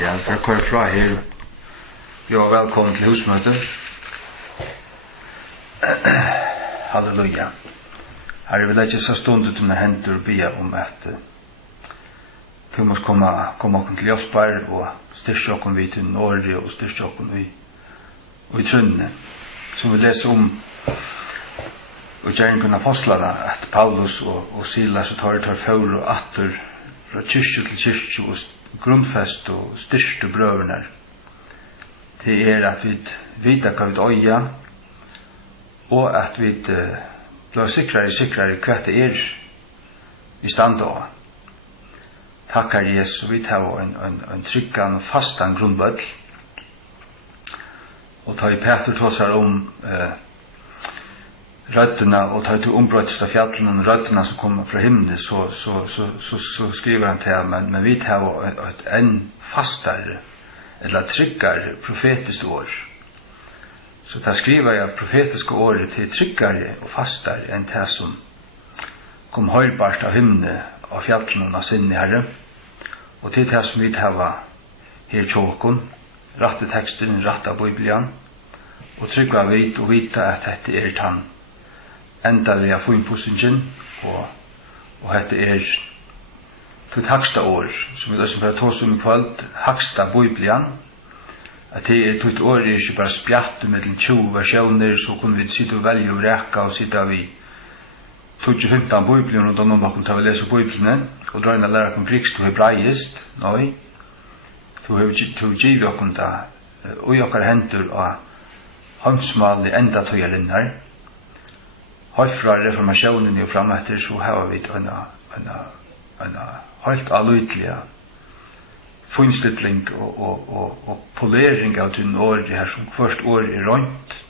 Ja, för kvar fra här. Jag är välkommen till husmötet. Halleluja. Herre, vi lägger så stunder till när händer och ber om att vi måste komma till Josbar och styrka oss vid till Norge och styrka oss vid Trunne. Så vi läser om och gärna apostlarna att Paulus och Silas och tar för och atter från kyrkje till kyrkje och grundfest och styrste bröderna. Det är att vi vet vad vi öja och att vi blir säkrare kvart det är i stand av. Tackar Jesus, vi tar en tryggan och fastan grundböld. Och tar i Peter tossar om rötterna och tar till ombrötsta fjällen och rötterna som kommer från himlen så skriver han till men vi tar en fastare eller tryggare profetiskt år. Så där skriver jag profetiska året till tryggare och fastare än det som kom höjbart av himlen av fjällen och sin herre. Och till det som vi tar här tjåkon, ratta texten, ratta bibeln och trygga vid och vita att detta är tann endaliga funnposingen och detta är till högsta år som vi löser för att ta som i kvalt högsta bibeln att det är till ett år är inte bara spjatt med 20 versioner så kunde vi sitta och välja och räka och sitta vid 15 bibeln och då man kan ta och läsa bibeln och då är det lära om grekiskt och hebraiskt nej to giv och kunna och jag kan hämta och hamsmal ända till linnar Höfra reformationen och framåt så har vi en helt allutliga funstutling och polering av den år det här som först år är runt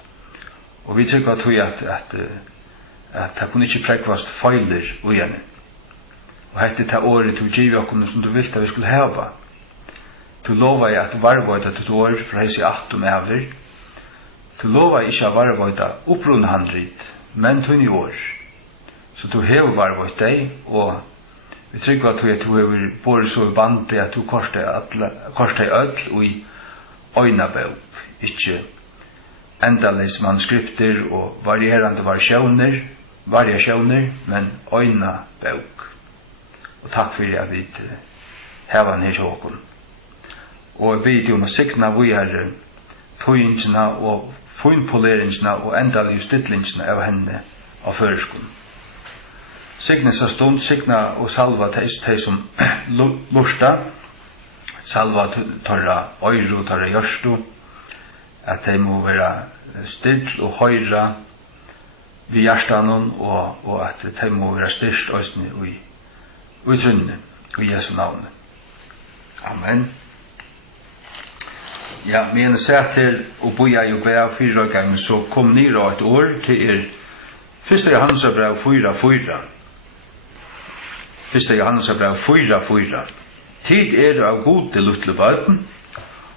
och vi tycker att det kunde inte präkvast fejler och igen och hette det året till giv och kunna som du visste vi skulle häva du lovar jag att varvåta ett år för hese 8 över du lovar inte att varvåta upprunhandrit men till i år. Så du har varit dig och vi tycker att du har både så band att du korsar öll och i öjna bok. Inte endalys manuskripter och varierande variationer men öjna bok. Och tack för att vi har en här tjåkon. Och vi om att sikna vi är tøyingsna og funpoleringsna og endalys stytlingsna av henne av føreskon. Signa sa stund, signa og salva til som lusta, salva torra øyru, torra gjørstu, at de må være still og høyra vid hjertanen, og at de må være styrst østene i trunne, i Jesu navn. Amen. Ja, men säger till och boja ju på 4 gånger så kom ni då ett år till första Johannesbrev 4:4. Första Johannesbrev 4:4. Tid är av god till luttle vatten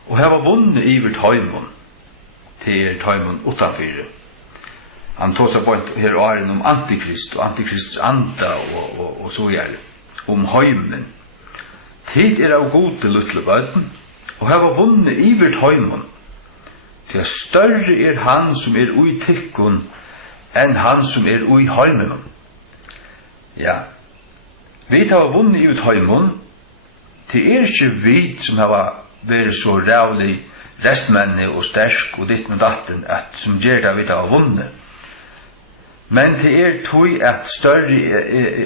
och här var vunnen iver tajmon till tajmon utanför. Han tog sig på här åren om antikrist och antikrists anda och så är om heimen. Tid är av god till luttle vatten og hava vunnet ivert heimun, til større er han som er ui tikkun, enn han som er ui heimun. Ja, vi hava vunnet ivert heimun, til er ikke vi som hava vært så rævlig restmennene og stersk og ditt med datten, at som gjør det vi hava vunnet. Men til er tog at større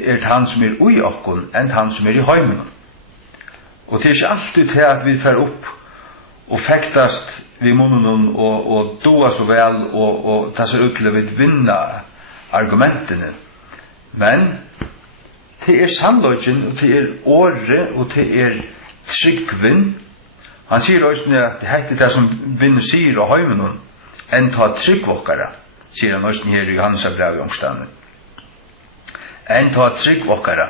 er han som er ui okkun, enn han som er i heimun. Og det er ikke alltid til at vi fer opp og fektast vid munnen og doa så vel og ta seg ut til å vinna argumentene. Men det er sannløgjen og det er året og det er tryggvinn. Han sier også at det heter det som vinner sier og høymen enn ta tryggvokkara, sier han også her i Johannes brev i omstanden. Enn ta tryggvokkara.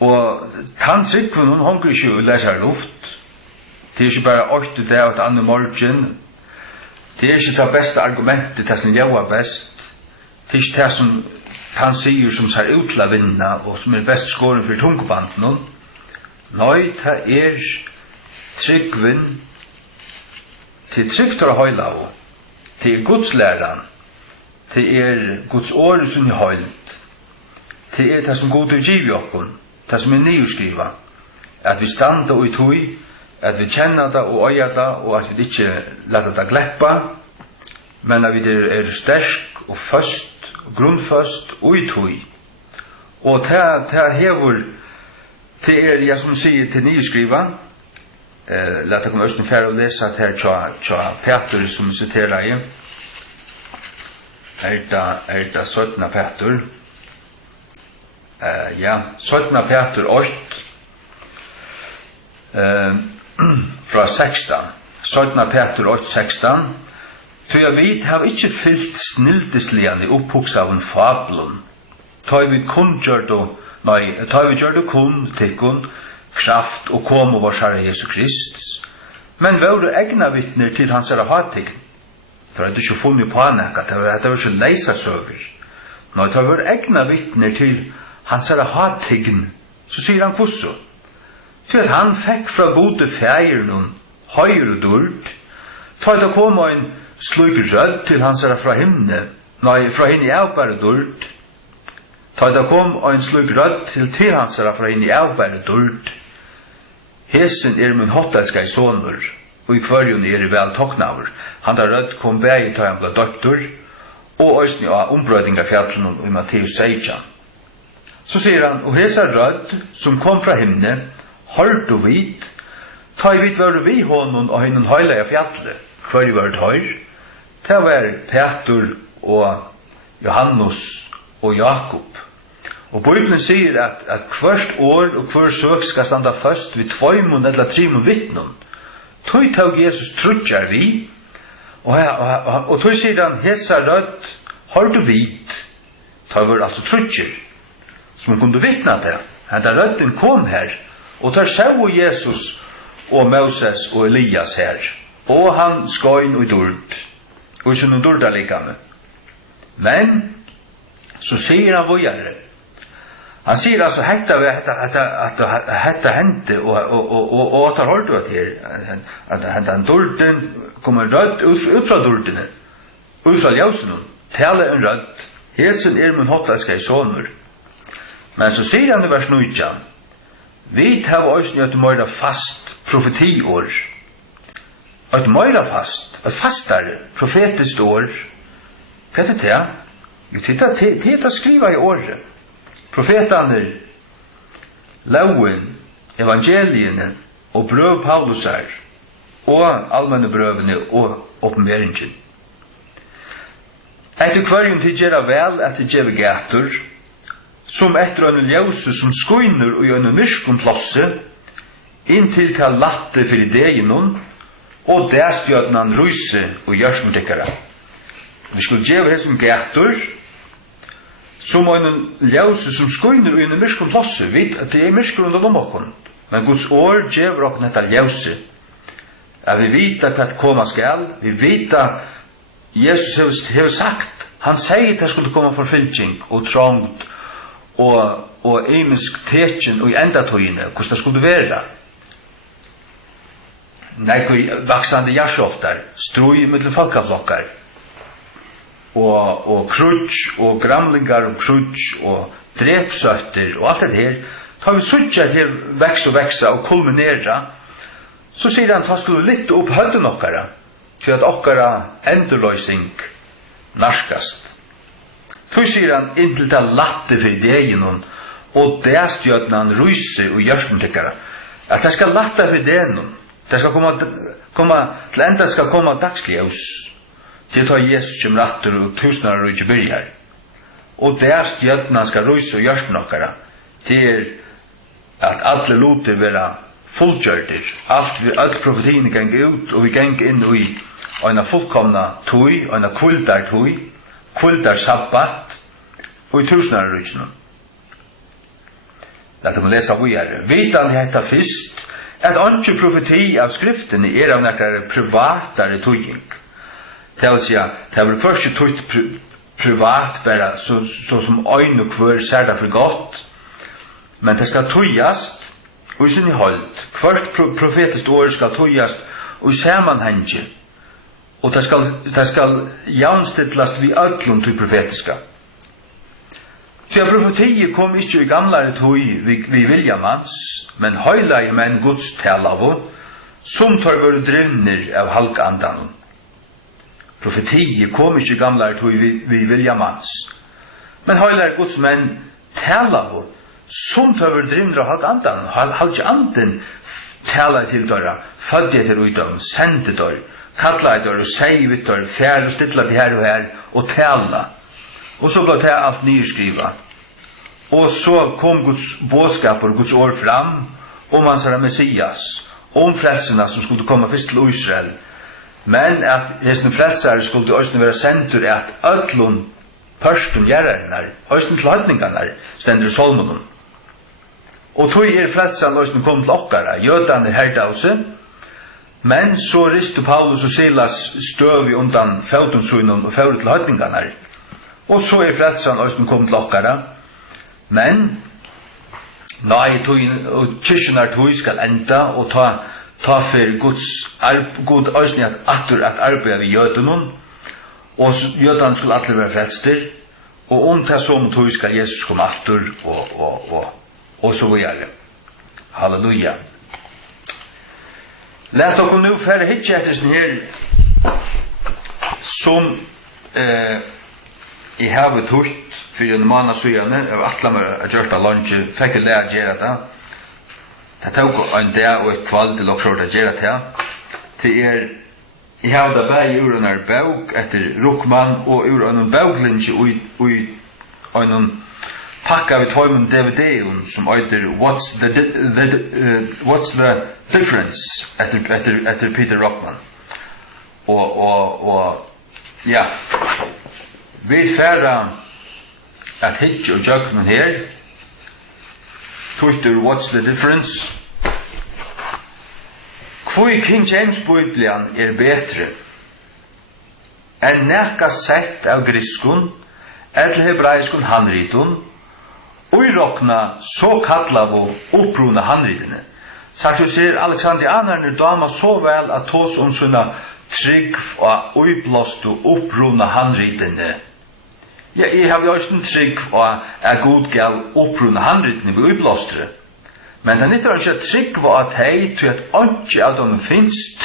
Og han tryggven, hun honker ikke å lese luft. Det er ikke bare 8 dag og et annet morgen. Det er ikke det beste argumentet, det som gjør best. Det er ikke det som han sier som ser ut til å vinne, og som er best skåren for tungbanden. Nei, det er tryggvin, till tryggtar høylav, till Guds läran, till Guds år som i høylt, till det som God giv jokken, det som nyskriva, at vi standa og i tøy, at vi kjenner det og øyer det, og at vi ikke later det gleppa, men at vi sterk og fast, og grunnfast og i tøy. Og det hever, det jeg som sier til nyskriva, lad det komme Østen Fjær og lese at her tja Peter som siterer i, det 17. Peter, ja, 17. Peter 8, fra 16. 17. Peter 8, 16. For jeg vet, har ikke fyllt snildesligende opphugsa av en fabelen. Ta vi kun gjør det kun tikkun, kraft og kom over Herre Jesus Krist. Men våre egna vittner til hans hatig. For at du ikke funnet på nekka, det var ikke leisa søver. Når ta våre egna vittner til hans hatig, så sier han hvordan. For at han fikk fra gode feiren høyre dult, ta det kom en slug rød til hans fra himne, fra henne i avbære dult, ta det kom en slug rød til hans fra henne i avbære dult. Hesen min hottelska i sonur, og i kvarjon vel toknaver. Han der rødt kom vei ta han ble døttur, og òsni av ombrødinga fjallene i Matteus 16. Så sier han, og hesa rødt som kom fra himne, hørte og vit, ta i vit var vi honom og hinnen høyla i fjallet, hver var det høyr, det var Peter og Johannes og Jakob. Og Bibelen sier at hvert år og hver søk skal standa først vid 2 eller 3 vittnen. Tøy tog Jesus trutjar vi, og tøy sier han, hesa rødt, har du vit, tøy var altså trutjar, som kunne vittna det. Henta rødden kom her, og tar sjau Jesus og Moses og Elias her, og han skoin og dult, og ikke noen dulda likame. Men, så sier han vågjare, han sier altså hetta hente og at han holdt det her at han dulten kommer rødt ut fra dultene ut fra ljøsene tale en rødt hesen min hottelska i sonur. Men så sier han i vers 9 vi tar òsne et møyra fast profetiår et møyra fast et fastare profetisk år hva er det? Jo, det er skriva i året profetaner, lauen, evangeliene og brøv Paulus her, og allmenne brøvene og oppenberingen. Etter kvarjen til gjøre vel etter gjøre gater, som etter en ljøse som skoiner og gjør en myrskom plasse, inntil til latte for ideen og derstjødene røyse og gjørsmutikkere. Vi skulle gjøre det som gater, som en ljøse som skoiner og en myrskom plasse, vet at det er myrsker under lommokon. Men Guds år gjør opp dette ljøse. At vi vet at det kommer skal, vi vet at Jesus har sagt, han sier at det skulle komme forfylking og trångt og emisk tekjen og i endatøyene, hvordan det skulle være. Nei, vaksande hjertoftar, strui mittel folkaflokkar, og krutsk, og gramlingar, og krutsk, og drepsøtter, og alt det her, tar vi suttja til veksa og kulminera, så sier han, ta skulle litt opp høyden okkara, til at okkara endurløysing narskast. Så sier han, inntil det latte for ideen, og derstjødnan ryse og gjørsmutikkara, at det skal latte for ideen, det skal komme til enda skal komme dagsljøs, til ta Jesus som ratter og tusenar og ikke byrjar. Og derstjødnan skal ryse og gjørsmutikkara, til at alle loter være fullgjørter, alt profetien geng ut, og vi geng inn i en fullkomna tøy, en kvildar tøy, kvildar sabbat, og i tusenar og ikke. Dette må lese videre. Vitan hetta fyrst, at anki profeti av skriftene av nekkare privatare tøying. Det vil sige, det vil først tøyt privat, bare så som øyn og kvør ser det for godt, men det skal tøyast, og sin hold. Hvert profetisk år skal tøyast og samanhenge, og det skal jaunstillast vi öllum til profetiska. Så profetiet kom ikke i gamlare tøy vi vilja mans, men høylager menn Guds talavo, som tar våre drivner av halkandan. Profetiet kom ikke i gamlare tøy vi vilja mans, men høylager Guds menn talavo, som tar våre drivner av halkandan. Halkanden talar til døra, fødde til uidom, sendte døra, kallar døra, seg vitt døra, fjær og stilla til her og her, og tala. Og så blev det allt nyskriva. Och så kom Guds bådskap och Guds ord fram om hans Messias, om frälsarna som skulle komma först till Israel. Men att hesten frälsare skulle också vara sentur att öllun förstum gärarnar, östen till höjningarna, ständer i Solomon. Och tog frälsaren östen kom till okkara, jötan herdause, men så riste Paulus och Silas stöv undan fäutumsunnen och fäudet till höjningarna. Og så frälsaren östen kom till okkara. Men nei og kyrkjenar tøy skal enda og ta for god øysning at arbeida vi jødunum, og jødene skulle atler være frelstir, og til som tøy skal Jesus komme atter og så videre. Halleluja. Lät oss nu færre hitje etter sin her som jeg har tøyt for en måned siden, jeg atlet meg å gjøre det lunge, fikk jeg lære å gjøre det. Det tok en dag og et kvall til å gjøre det. Jeg har det bare ur en bøk etter Ruckman, og ur en bøklinje og en pakka vi tog med DVD-en som heter What's the Difference etter Peter Ruckman. Og ja, vi færre at hitje og jøkken her, Twitter, What's the Difference? Hvor King James Biblian betre nekka sett av griskun, eller hebraiskun handritun, og rokna så kallavu oppruna handritene. Sagt du ser, Alexandrianerne dama så vel at tås sånne trygg og uiblåstu oppruna handritene. Ja, jeg har jo også en trygg og god gav oppruna handritene vi uiblåstre. Men det nytter ikke trygg og at hei til at ikke av dem finst.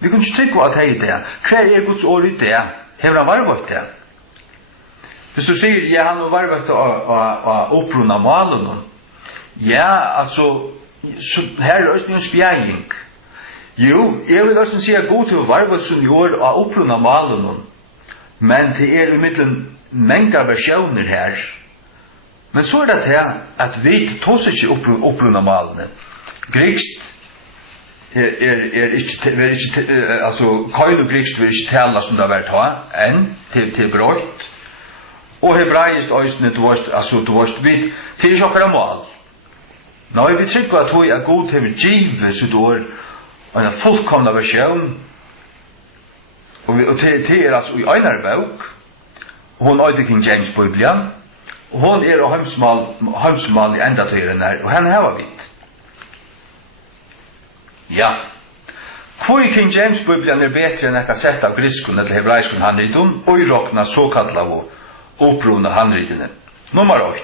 Vi kunne ikke trygg og at hei det. Hver Guds ord i det? Hever han varvått det? Hvis du sier, ja, han har varvått å oppruna malen. Ja, altså, her også en spjæring. Jo, jeg vil også si at god til å varvått som gjør å oppruna malen. Men det i middelen mengar versjoner her. Men så det til at vi tås ikke opprunna malene. Grekst ikke, altså, køyne grekst vil ikke tala som det har vært ha, enn til brøyt. Og hebraisk øysene, du varst vidt, til ikke okkara mal. Nå, vi trykker at vi god til å give sitt år, en fullkomna versjon, og det altså i Einar bøk, hon King James Biblian, og hon heimsmal i enda tøyren her, og henne heva vidt. Ja. Hvor King James Biblian betre enn ekka sett av griskun eller hebraiskun handritun, og i rokna såkalla og oppruna handritene. Nummer 8.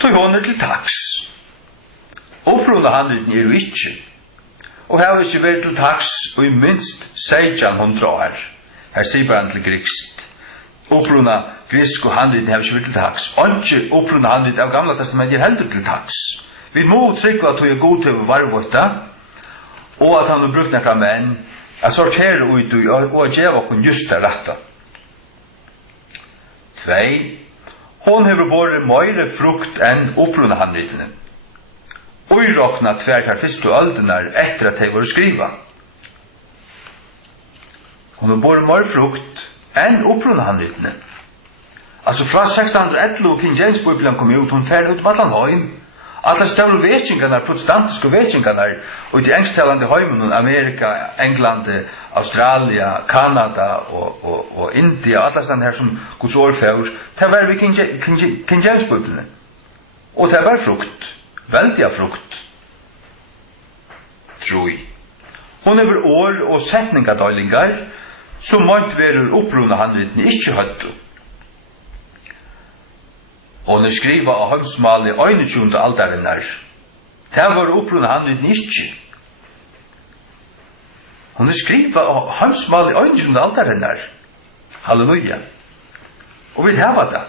Tøy hon til taks. Oppruna handritene jo ikkje. Og her har ikke vært til taks og i minst 1600 år. Her sier han til grikst. Oppruna grisk og handrit har ikke vært til taks. Og ikke oppruna handrit av gamla testamentet heldur til taks. Vi må trykke at hun god til å varvåta, og at han har brukt nekka menn, at sortere ut og at gjeva okkur just det retta. 2. Hon hever båret meire frukt enn oppruna handritene. Og i rokna tverkar fyrstu aldenar etter at de var skriva. Hon har båret mer frukt enn oppruna handritene. Altså fra 1611 og King James Biblian kom ut, hun færde ut allan heim. Alla større vetjingarna, protestantiske vetjingarna, og de engsttalande heimen, Amerika, England, Australia, Kanada og India, alla stand her som Guds årfjør, det var vi King James Biblian. Og det var frukt. veldiga frukt. Troi. Hon hefur år og setningadøylingar som mønt verur oppruna handliten ikkje høttu. Hon skriva av heimsmali 21. aldarinnar. Det var oppruna handliten ikkje. Hon skriva av heimsmali 21. aldarinnar. Halleluja. Og vi hava det.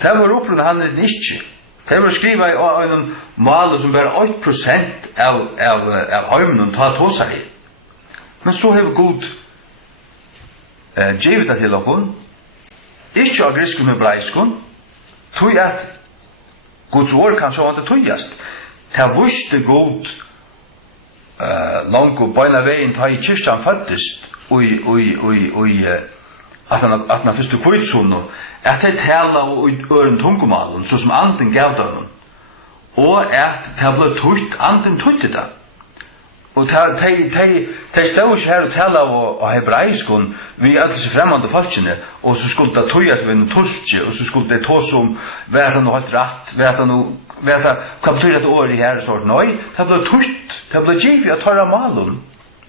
Det var oppruna handliten ikkje. Det var skriva av en mal som bare 8% av heimen ta tåsar i. Men så har Gud givet det til okkur, ikkje av griskun og breiskun, tog at Guds ord kan så vant tøyast. Det visste Gud langt og beina veien ta i kyrkjan føddest at han fyrste kvitsunno at det tala og øren tungumalen så som anden gav dem og at det ble tøyt anden tøyte det og de stod ikke her og tala og hebraiskun vi alle disse fremmande folkene og så skulle det tøyat ved noe tolkje og så skulle det tås om hva noe helt rett hva betyr det året her så nei, det ble tøyt det ble givet at tørra malen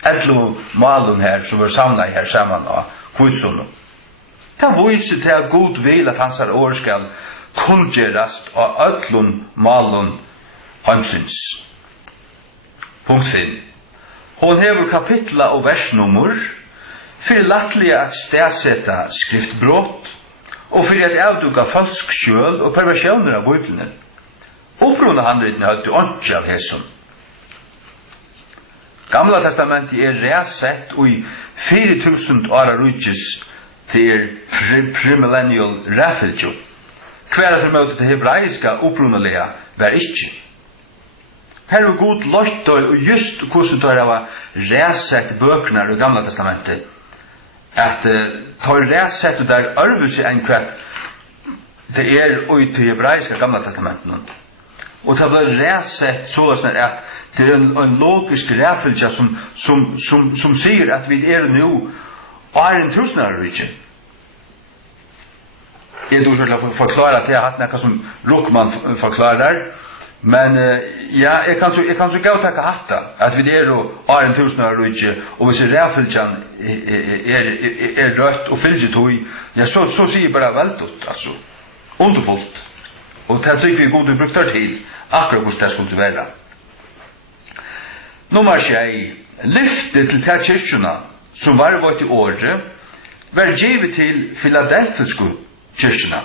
etlo malen her som var samlet her sammen av kvitsunno. Det viser til at Gud vil at hans år skal kunngerast av öllum malun heimsins. Punkt 5. Hon hever kapitla og versnummer fyrir lattelige at stedsetta skriftbrott og fyrir at avduka falsk skjöld og perversjoner av Bibelen. Oppruna handliten høyt til åndsj av hesson. Gamla testamentet resett i 4000 åra rujtjes til premillennial refugio. Hver for møte til hebraiska opprunalega var ikkje. Her var god løytøy og just hvordan det var resett bøkene i Gamla testamentet. At tar resett og der ørvelse enn hvert det ui til hebraiska Gamla testamentet. Og det var resett sånn at det en logisk refugio som sier at vi nu en tusenarrike. Jeg tror ikke å forklare at jeg har hatt noe som Ruckman forklarer, men jeg kan så gøy takke hatt at vi en tusenarrike, og hvis refugien rødt og fylgetøy, ja, så sier jeg bare veldig, altså, underfullt. Og det tror vi god brukt der til, akkurat hvordan det skulle være. Nummer 6. Lyftet til til kyrkjuna som var vårt i året, var givet til Filadelfiske kyrkjena,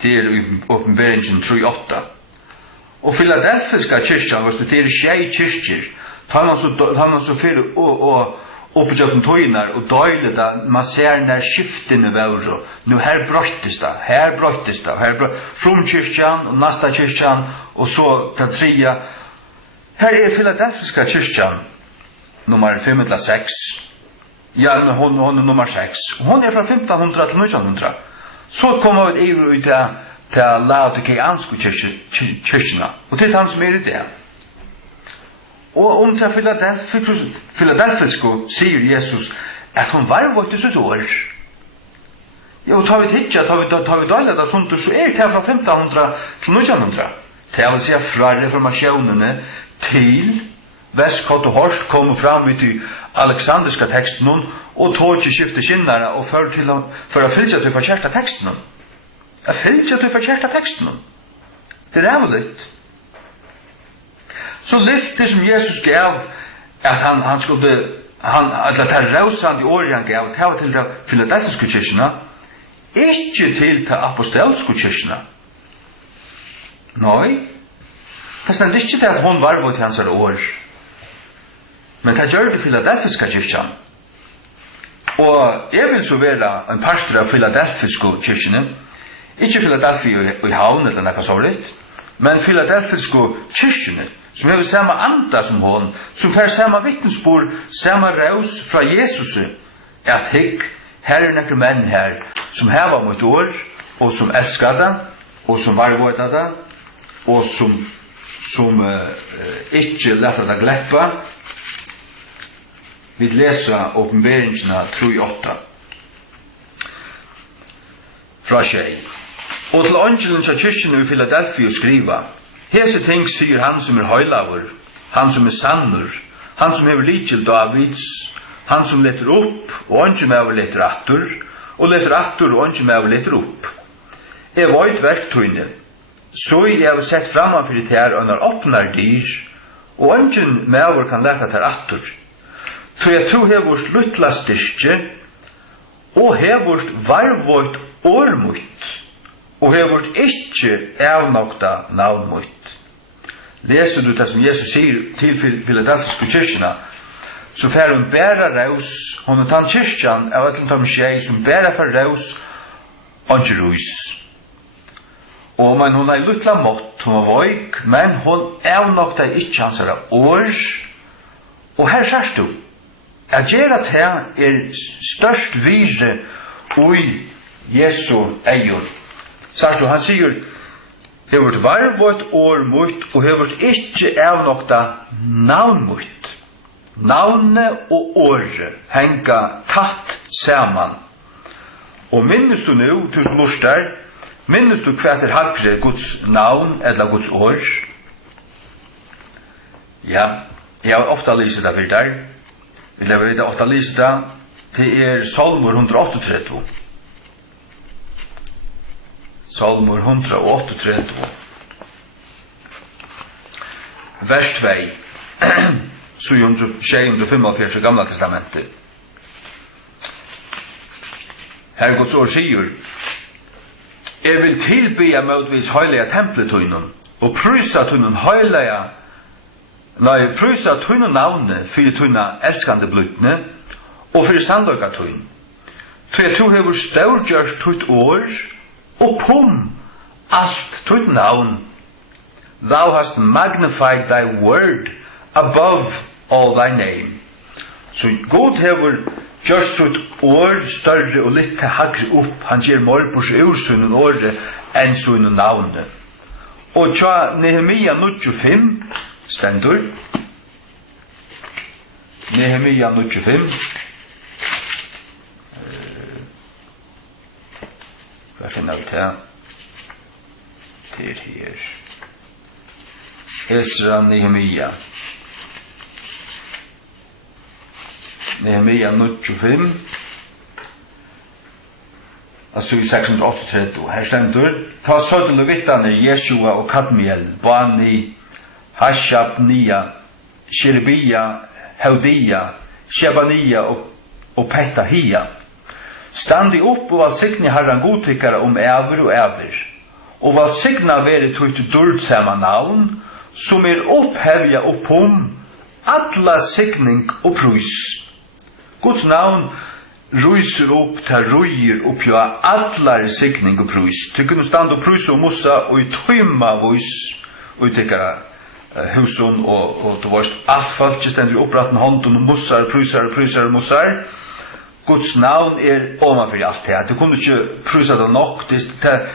til åpenberingen 3:8. Og Filadelfiska kyrkjena var til 6 kyrkjer, tar man så fyrir og oppgjøtten tøyner og døyler da, man ser når skiftene var, nu her brøytes det, her frumkyrkjan og nasta kyrkjan, og så til 3. Her Filadelfiska kyrkjan, nummer 5 eller 6. Ja, hon nummer 6. Hon fra 1500 til 1900. Så kommer vi ut til Laodikeanske kyrkjena. Og til han som i det. Og om til Filadelfiske sier Jesus at hun var vårt i sitt år. Ja, og tar vi tidsja, tar vi døyla da sånt, så det fra 1500 til 1900. Det vil si fra reformasjonene til Vestkott og Horst kom fram til alexandriska teksten og tog ikke skifte kinnere og for å fylse til forkjærta teksten. Jeg fylse til forkjærta teksten. Det vel litt. Så lyftet som Jesus gav at han skulle altså ta rausan i året han gav det var til de filadelfiske kyrkjene ikke til de apostolske kyrkjene. Nei. Det er ikke til at hun var på til hans år. Men det gjør det filadelfiska kyrkjan. Og jeg vil så være en pastor av filadelfiske kyrkjene. Ikke Filadelfia i havn eller noe sånt, men filadelfiske kyrkjene, som har samme anda som hon, som får samme vittnesbord, samme raus fra Jesus, at hikk, her noen menn her, som har mot år, og som elskar det, og som var vårt av det, og som ikke lette det gleppa. Vi leser åpenberingsene 3:8. Fra tjej. Og til angelen av kyrkjene i Filadelfia skriva, Hese ting sier han som høylaver, han som sannur, han som hever likil Davids, han som letter opp, og ikke med letter attur, og letter attur, og ikke med letter opp. Jeg var et verktøyne, så jeg har sett framfor det her under åpner dyr, og ikke med kan lette til attur. Så jeg tror jeg vårt luttla styrke, og jeg vårt varvått årmøtt, og jeg vårt ikke avnokta navnmøtt. Leser du det som Jesus sier til Filadelfiske kyrkjena, så fer hun bæra raus, hun tann kyrkjan av et eller annet som bæra for raus, og ikke rus. Og men hun er luttla mått, hun var voik, men hun avnokta ikke hans år, og her sørst du, at gjøre det størst vire ui Jesu eion. Sørst du, han sier, hevur varvot år mot, og hevur ikke avnokta navn mot. Navnet og året henga tatt saman. Og minnes du nu, du som lustar, minnes du hva hakre Guds navn eller Guds år? Ja, jeg har ofta lyset det for der. Vi lever det ofta lyset det. Det Salmur 138. Salmur 138. Vers 2. 745 i Gamla testamentet. Her Guds ord sier, jeg vil tilbya motvis høylega templetøynum, og prysa tøynum høylega, prysa tøynum navne fyrir tøyna elskande blutne, og fyrir sandøyga tøyn. Så jeg tror hever størgjørst tøyt år, og pum alt tøyt navn. Thou hast magnified thy word above all thy name. Så God hever gjørst sitt år større og litt hagre opp. Han gjør morpors ur sunnen året enn sunnen navnet. Og tja Nehemia 95 stendur. Nehemia 95. Hva finner vi til? Til her. Esra Nehemia. Nehemia 95, altså i 638, her stendur, ta sødde levittane Jeshua og Kadmiel, Bani, Hashabnia, Sherebia, Haudia, Shebania og Petahia. Standi opp og valsigni herran godtikkara ever og ever, og valsigna veri tøyt durdsama navn, som opphevja alla signing og prus. Guds navn ryser opp til røyer opp jo allar signing og prus. Du kunne stand og prus og mossa og i tøyma vois og i tikkara husun og du varst asfalt ikke stendur oppratten hånden og mossar, prusar og mossar. Guds navn omanfyrir alt det. Du kunne ikke prusa det nok.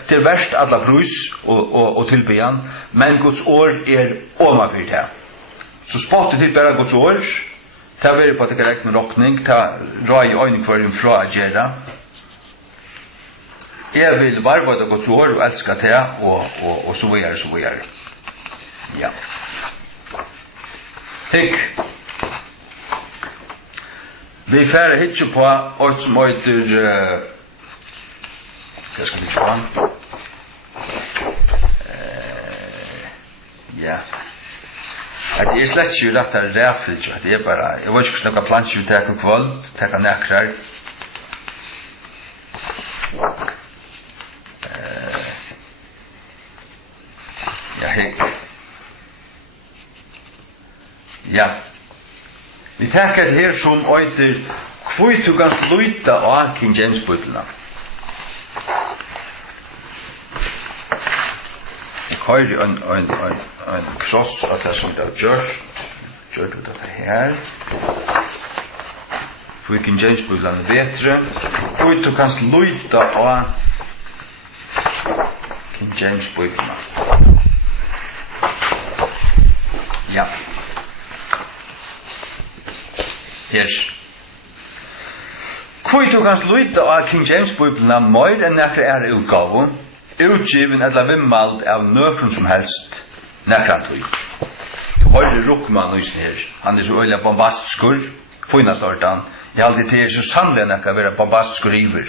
Det verst alla prus og tilbyan, men Guds år omanfyrir det. Så spottet til bare Guds år, ta veri på at det er rokning, ta rai øyning for en fra gjerra. Jeg vil varvada Guds år og elska det, og så videre. Ja. Hikk. Vi færre hitje på alt som heter, hva skal vi sjå? Ja. At det slett ikke rett av ræfylt, at det bare, jeg vet ikke noen plansjer til å kvöld, til å nekrar. Ja, hikk. Ja. Vi tenker det her som øyter, hvor du kan sluta av King James-bøtlene. Høyre en kross at det som det er gjør du dette her. For King James-bøtlene bedre. Hvor du kan sluta av King James-bøtlene. Ja. Her. Hvor du kan sluta av King James-bøtlene mer enn nekker utgaven, utgiven eller vimmalt av nøkron som helst, Nekratøy. Høyre Ruckman nøysen her. Han så øyla bombastskur, finast ordan. Jeg alltid til så sannlig nekka vera bombastskur iver.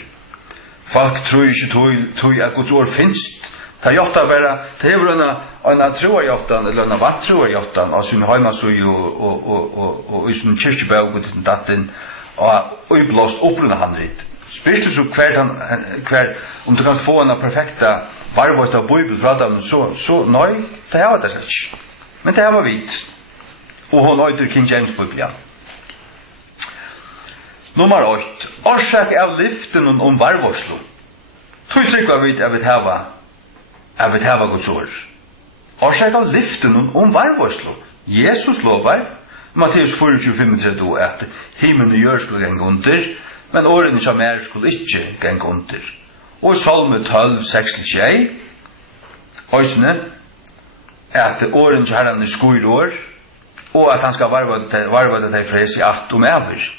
Folk tror ikke tog at Guds ord finst. Ta jotta vera, ta hever en troarjottan, eller en vantroarjottan, av sin heimasøy og sin kyrkjebøg og sin datten, og ublåst opprunna handrit. Spyrt du så hver, om du kan få en perfekta varvått av Bibel fra dem, så nøy, det her var det slett. Men det her var vidt. Og hun øyder King James Biblia. Nummer 8. Årsak av lyften om varvåslo. Tog trykk var vidt jeg vet hava Guds ord. Årsak av lyften om varvåslo. Jesus lovar, Matteus 24:35, at himmelen og jord skulle genge under, men årene som skulle ikke genge under. Og Salme 12:6-6, øysene, at årene som herren skuir år, og at han skal varva det til fres i alt om ever.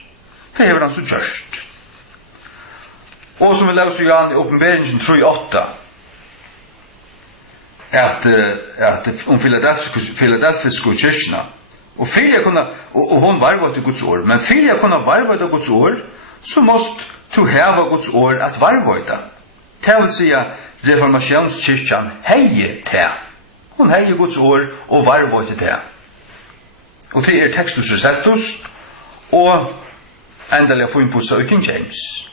Det hever han så gjørst. Og som vi leser i Åpenberingen 3:8, at om Filadelfiske kyrkjena, og hon varva til Guds ord, men fyrir jeg kunne varva til Guds ord, så måst du heva Guds ord at varva det. Det vil sige, reformationskyrkjan heie det. Hon heie Guds ord og varva til det. Og det Textus Receptus, og endelig få inn på King James.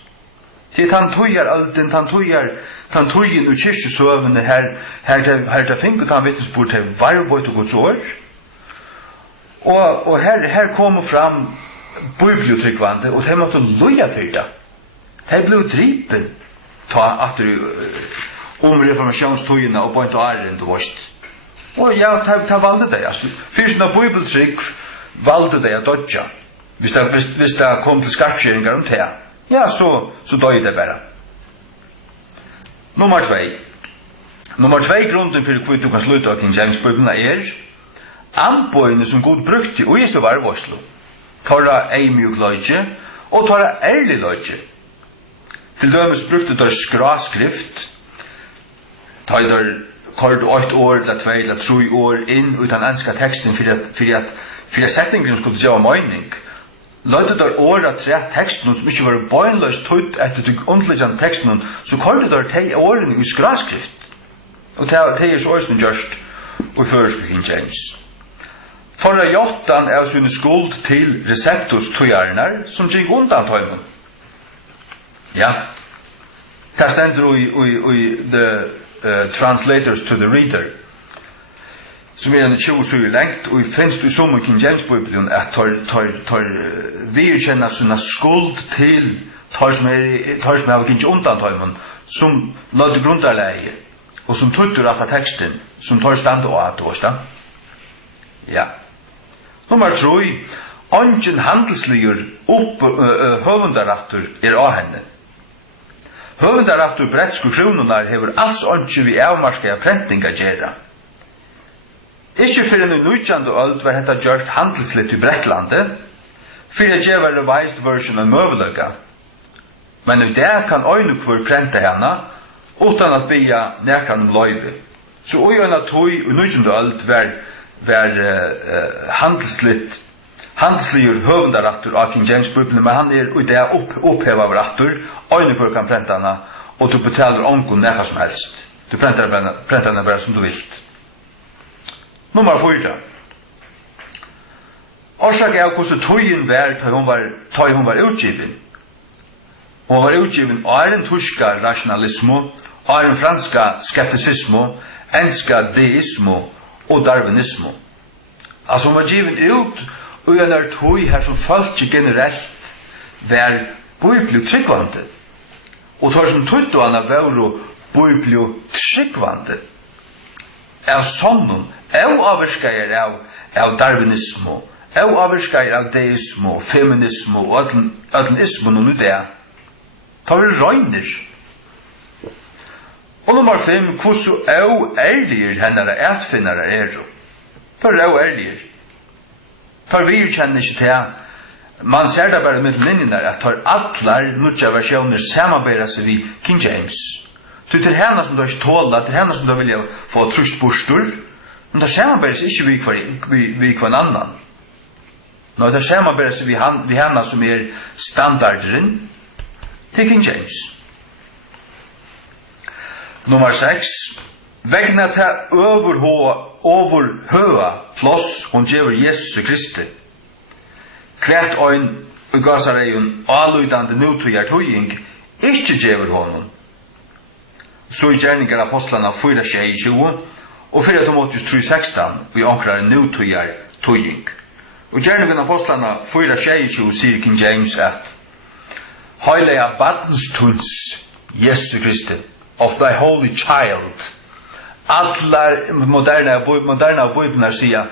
Det han tøyer alden, han tøyer og kyrkjesøvende her til finket han vittnesbord til varva til Guds ord. Og her kommer fram bibelutrykkvande, og de måtte loja for det. De ble dripen om reformasjonstøyene og bøynt og æren til vårt. Og ja, de valgte det. Fyrsten av bibeltrykk valgte det å dodja. Hvis det kom til skarpskjøringer om det, ja, så døy det bare. Nummer 2 grunden for hvor du kan slutte av King James Bibelen anbøyene som Gud brukte og Jesu varvåslo. Tåra ei mjuk løgje og tåra ærlig løgje. Til dømes brukte der skraskrift, ta der kort 8 år, eller 2 eller 3 år inn utan enska teksten for at setningen skulle gjøre mening. Løyde der åra 3 teksten som ikke var bøynløst tøyt etter de underliggende teksten, så korte der 2 årene i skraskrift. Og det så også gjørst og først King James. Torra jottan av sin skuld til receptus tøyarnar som gikk undan tøymen. Ja. Det stender i the translators to the reader, som en 20 syr lengt, og finnes du som i King James Bibelen at tar virkjenner sina skuld til tar som har gikk undan tøymen, som løyde grundarleie, og som tuttur av teksten, som tar stand og at årstand. Ja. Nummer 3, ongen handelsligur høvendarattur av henne. Høvendarattur brettsku kronunar hever alls ongen vi avmarska prentinga gjerra. Ikke fyrir en 19. öld var hetta gjørst handelslitt i Brettlande, fyrir djeva revised version av møveløga. Men i det kan øynukvur prenta henne, utan at bya nekan løyve. Så oi øyna tøy i 19. öld var handelsligur høvendarattur av King James Bibelen, men han i det oppheva av rattur, øynukvur kan prenta henne, og du betaler ongon neka som helst. Du prenta henne bare som du vilt. Nummer 4. Årsak av hvordan tøyen var da hun var utgiven. Hun var utgiven av en tyska rationalismo, av en franska skepticismo, enska deismo og darwinismo. Altså hun var given ut og en tøy her som folk generelt var bibelio tryggvande. Og tar som tøyto hana var bibelio tryggvande. Av sånn, av av darwinismo, av deismo, feminismo, og atleismo nu det. Ta vi røyner. Og nummer 5, hvordan ærligere hennere etfinnere Ta vi ærligere. Ta vi kjenner ikke til. Man ser det bare med linjene at tar atler nutja versjoner samarbeider seg vi King James. Til henne som du ikke tåler, til henne som du vil få trusbostor, Men det samarbedes ikke vi kvar annan. Nå, det samarbedes vi henne som standarderen til King James. Nummer 6. Vegna til overhøa plås hon gjever Jesus Kristi. Hvert øyn og gasareion aludande nutøyar tøying ikke gjever honom. Så i gjerningar apostlana 4:26 og 4 Timotheus 3:16 vi ankrar nutøyar tøying. Og gjerningar apostlana 4:26 sier King James at Heilige badens tuns Jesus Kristi of thy holy child. Allar moderna bibelnar sier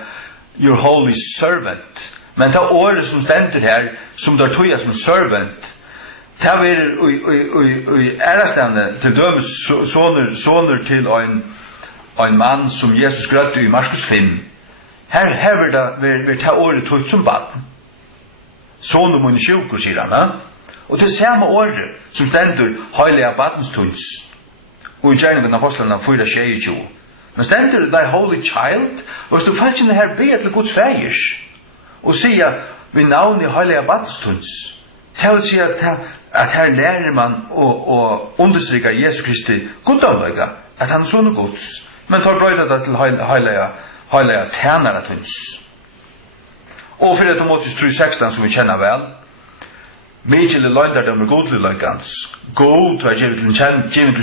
your holy servant. Men ta året som stender her, som der tøya som servant, ta i ærastevne til dømes soner til en mann som Jesus grøtte i Markus 5. Her vil ta året tøyt som baden. Soner mun sjukur, sier han. Og til samme året som stender heilige badens tuns. Og i gjerningen av apostlene 4:26. Men stender thy holy child, og hvis du falskene her be til Guds fægers, og sier vi navn i heilige badstuns. Det vil si at her lærer man og understryker Jesus Kristi goddomlega, at han er sånne gods, men tar brøyda det til heilige tænare tuns. Og 4 Timotheus 3:16 som vi kjenner vel, Mykjelig løgndardom er godligleikans, god var givet til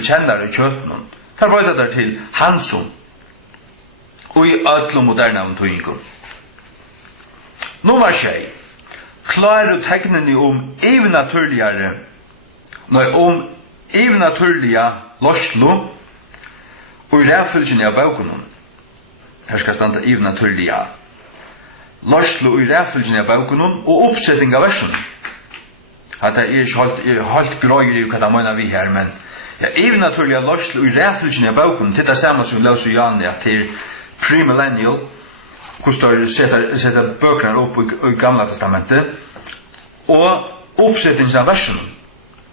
kjennare i kjøttenen, tar brøyda det til hansum, og i ødlom moderne av tøyingum. Nummer 6. Klarer tegnene om evnaturliga lorslo og i ræfylgjene av baukunum. Her skal standa evnaturliga lorslo og i ræfylgjene av baukunum og oppsetting av versen. At det ikke helt grøyger i hva det mener vi her, men evnaturliga lorslo og i ræfylgjene av baukunum, det er samme som vi løser i Jan, at det er premillennial, hvordan setter bøkene opp i Gamla testamentet, og oppsettings av versen.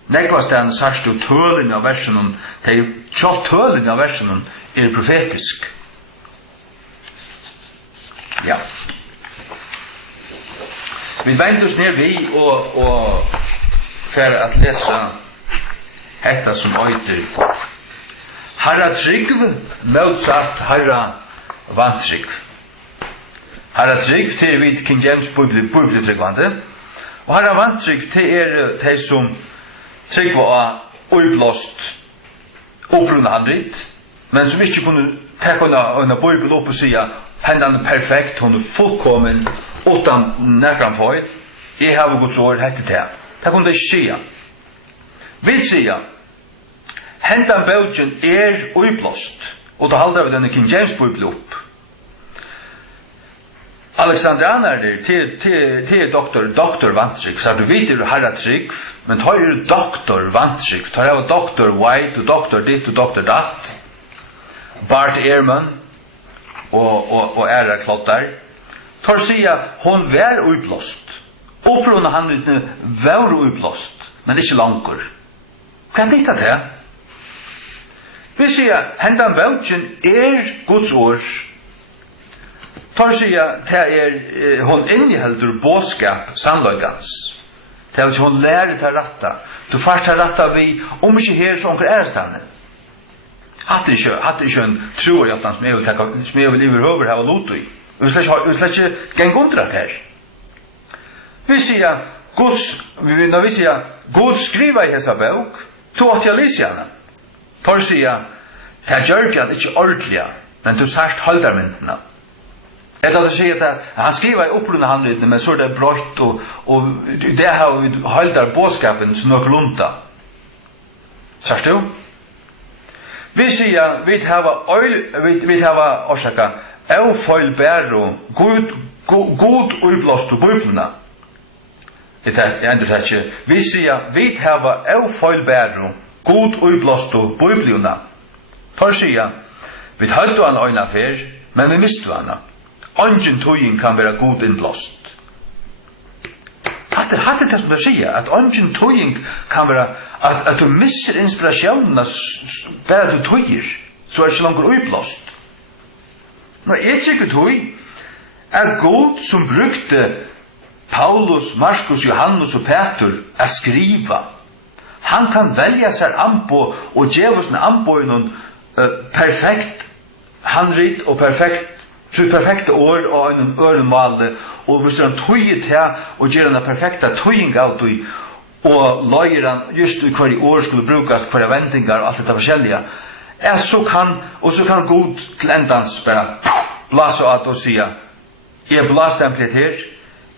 Nekvast er en særst og tøling av versen, tøling av versen er profetisk. Ja. Vi venter oss ned vi og for at lese dette som øyter. Herra trygg, motsatt herra vantrygg. Herra trygg til vid King James bibeltryggvande, og herra vantrygg til de som trygg var uiblåst opprunna handrit, men som ikke kunne ta en bibel opp og sige hendan er perfekt, hun er fullkommen utan nærkran feil, jeg har Guds ord hette til. Det kunne det ikke sige. Vi sige hendan bøtjen er uiblåst, og da halder vi denne King James bibel opp. Alexandrianer til doktor Vantrygg, så du vet du herra trygg, men tar du doktor Vantrygg, tar du doktor White, og doktor ditt, og doktor datt, Bart Ehrman, og æra klottar, tar sier hon vær uiblåst, opprunna handlitene vær uiblåst, men ikke langkur. Hva er dette til? Vi sier, hendan bøtjen er Guds ord, tar sier til hon inneheldur bådskap sannløygans. Til hon lærer til ratta. Du fart til ratta vi, om ikke her så onker ærestane. Hatt ikke en troerjatan som jeg vil overhøver her og lot i. Vi skal ikke geng undrat her. Vi sier, når vi sier, God skriva i hessa bøk, to at jeg lyser henne. Tar sier, det gjør ikke at ikke ordentlig, men du sært haldarmyndene. Eller det sier at han skriver i opprunna handlitene, men så er det brøtt, og det har vi haldar bådskapen som nok lunta. Sørst du? Vi sier, vi har orsaka, au feil bæro, god uiblåst og bøyblina. Vi sier, vi har au feil bæro, god uiblåst og bøyblina. Tar sier, vi haldu han øyna fer, men vi mistu hana. Ongen tøying kan være god innblåst. Hatt det som det sier, at ongen tøying kan være, at du misser inspirasjonen bare du tøyer, så er det ikke langer uiblåst. Nå tycker tog är god som brukte Paulus, Markus, Johannes och Peter att skriva. Han kan välja sig ambo och ge oss en ambo i någon perfekt handrit och perfekta ord och en örnvalde och hvis han tøyet her og gjør en perfekta tøying av det og løyer han just hver ord skulle brukas, hver vendingar og alt dette forskjellige så kan Gud til endans bare blase av det og sige jeg blase dem til her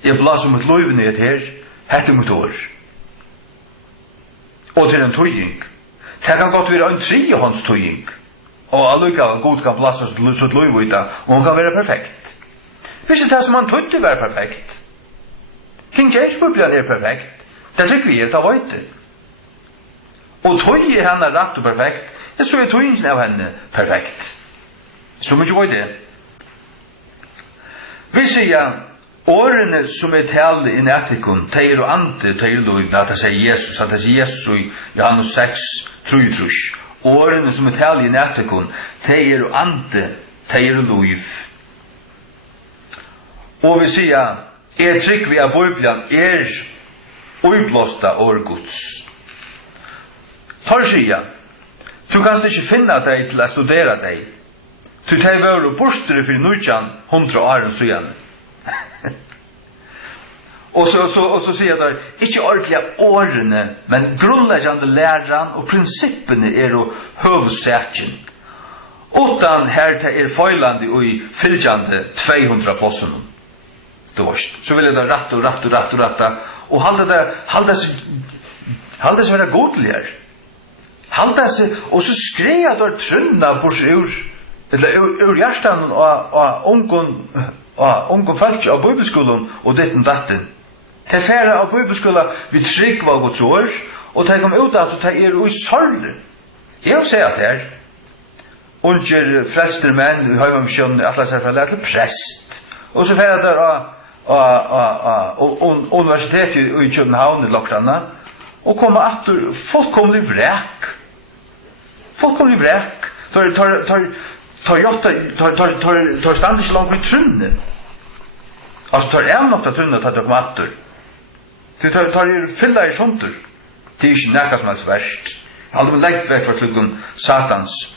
jeg blase mot løyvene her hette mot år og til en tøying det kan godt være en trehånds tøying og allikevel Gud kan blase sitt løyvene og han kan være perfekt. Hvis det som han trodde var perfekt. King James Bibelen perfekt. Det tycker vi det var inte. Och trodde han är rätt och perfekt. Det så är trodde av henne perfekt. Så mycket var det. Vi säger årene som tal i nätikon, teir och ante, teir då att säga Jesus, att säga Jesus i Johannes 6, 3. Årene som tal i nätikon, teir och ante, teir och liv. Og vi sier, trygg vi av Bibelen uiblåsta over Guds. Tar sier, du kan ikke finne deg til å studere deg. Du tar vare borster for 100 år siden. og så sier jeg, ikke ordentlige årene, men grunnleggende læreren og prinsippene og høvdsætjen. Utan her til feilande og fylgjande 200 påsene. Så vill det ratta och halda sig vara godligare. Halda sig och så skreja då trunna på eller ur hjärtan och ongon folk av bibelskolan och ditten datten. Det färra av bibelskolan vi trygg var Guds ord och det kom ut att ta i sorg. Jag säger att det är under frälster män har man sjön alla sig för att präst. Och så färra där och universitetet i København i Lockrana och komma att fullkomlig vräk. Tar stand inte långt vid trunne. Alltså tar något att trunne tar komma att tar fylla i sånter. Det är inte näka som är värst. Aldrig med läggt väck för klukkan Satans